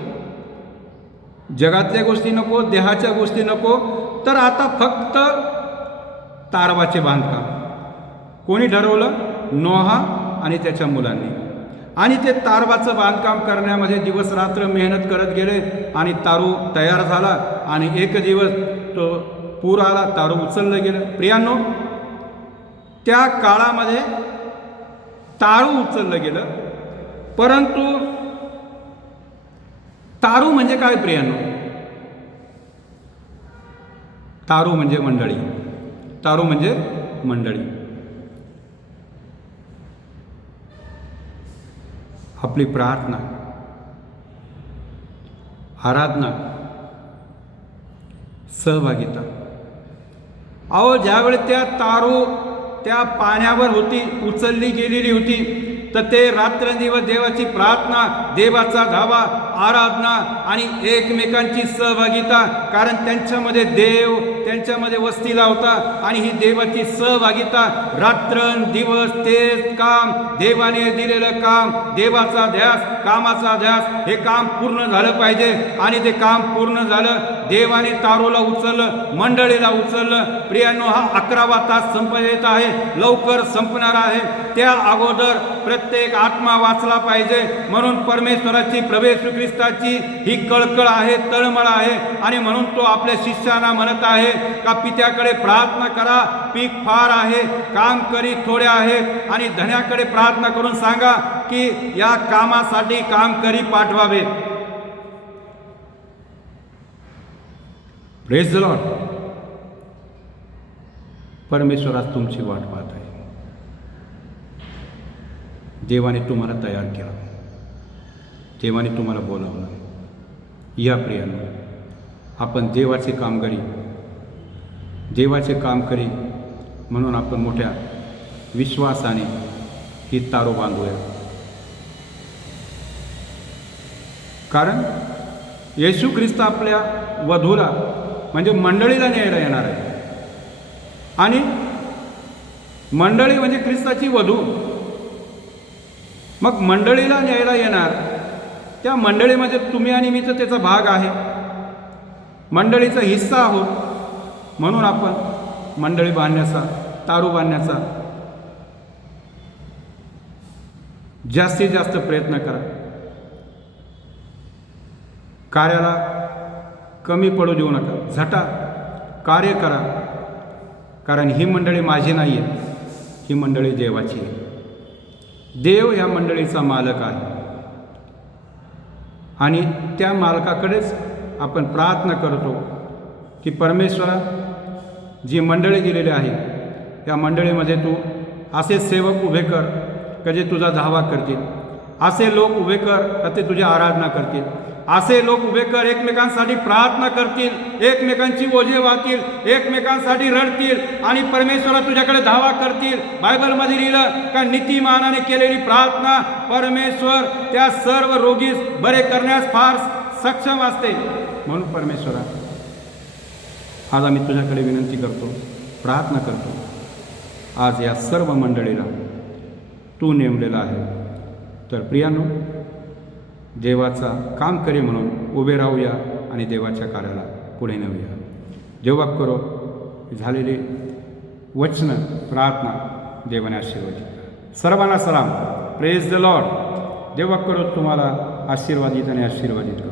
जगातल्या गोष्टी नको, देहाच्या गोष्टी नको, तर आता फक्त तारवाचे बांधकाम. कोणी ठरवलं? नोहा आणि त्याच्या मुलांनी. आणि ते तारवाचं बांधकाम करण्यामध्ये दिवस रात्र मेहनत करत गेले आणि तारू तयार झाला. आणि एक दिवस तो पूर आला, तारू उचललं गेलं. प्रियांनो, त्या काळामध्ये तारू उचललं गेलं. परंतु तारू म्हणजे काय प्रियांनो? तारू म्हणजे मंडळी. तारू म्हणजे मंडळी. आपली प्रार्थना, आराधना, सहभागिता. अहो, ज्यावेळी त्या तारू त्या पाण्यावर होती, उचलली गेलेली होती, तर ते रात्रंदिवस देवाची प्रार्थना, देवाचा धावा, आराधना आणि एकमेकांची सहभागिता, कारण त्यांच्यामध्ये देव त्यांच्यामध्ये वस्तीला होता आणि ही देवाची सहभागिता, रात्रंदिवस तेच काम, देवाने दिलेलं काम, देवाचा ध्यास, कामाचा ध्यास, हे काम पूर्ण झालं पाहिजे. आणि ते काम पूर्ण झालं, देवाने तारोला उचललं, मंडळीला उचललं. प्रियांनो, हा 11वा तास संपत आहे, लवकर संपणार आहे. त्या अगोदर प्रत्येक आत्मा वाचला पाहिजे. म्हणून परमेश्वराची, प्रभू येशू ख्रिस्ताची ही कळकळ आहे, तळमळ आहे. आणि म्हणून तो आपल्या शिष्यांना म्हणत आहे का पित्याकडे प्रार्थना करा, पीक फार आहे, काम करी थोडे आहेत. आणि धन्याकडे प्रार्थना करून सांगा की या कामासाठी काम करी पाठवावे. Praise the Lord. परमेश्वरास तुमची वाट पाहत आहे. देवाने तुम्हाला तयार केलं, देवाने तुम्हाला बोलावलं. या प्रियांनो, आपण देवाचे कामगारी, देवाचे काम करी म्हणून आपण मोठ्या विश्वासाने ही तारो बांधूया. कारण येशू ख्रिस्त आपल्या वधूला म्हणजे मंडळीला न्यायला येणार आहे. आणि मंडळी म्हणजे ख्रिस्ताची वधू. मग मंडळीला न्यायला येणार, त्या मंडळीमध्ये तुम्ही आणि मी तर त्याचा भाग आहे, मंडळीचा हिस्सा आहोत. म्हणून आपण मंडळी बांधण्याचा, तारू बांधण्याचा जास्तीत जास्त प्रयत्न करा. कार्याला कमी पडू देऊ नका, झटा कार्य करा. कारण ही मंडळी माझी नाही आहे, ही मंडळी देवाची आहे. देव या मंडळीचा मालक आहे आणि त्या मालकाकडेच आपण प्रार्थना करतो की परमेश्वरा, जी मंडळी दिलेली आहे त्या मंडळीमध्ये तू असे सेवक उभे कर का जे तुझा धावा करतील, असे लोक उभे कर का ते तुझी आराधना करतील, असे लोक उभे कर एकमेकांसाठी प्रार्थना करतील, एकमेकांची ओझे वाहतील, एकमेकांसाठी रडतील आणि परमेश्वरा तुझ्याकडे धावा करतील. बायबलमध्ये लिहिलं का नीतिमानाने केलेली प्रार्थना परमेश्वर त्या सर्व रोगीस बरे करण्यास फार सक्षम असते. म्हणून परमेश्वरा, आज आम्ही तुझ्याकडे विनंती करतो, प्रार्थना करतो, आज या सर्व मंडळीला तू नेमलेला आहे. तर प्रियांनो, देवाचा काम करे म्हणून उभे राहूया आणि देवाच्या कार्याला पुढे नेऊया. जेव्हा करो झालेली वचन प्रार्थना देवाने आशीर्वादित. सर्वांना सलाम. Praise the Lord. जेव्हा करो तुम्हाला आशीर्वादित आणि आशीर्वादित करो.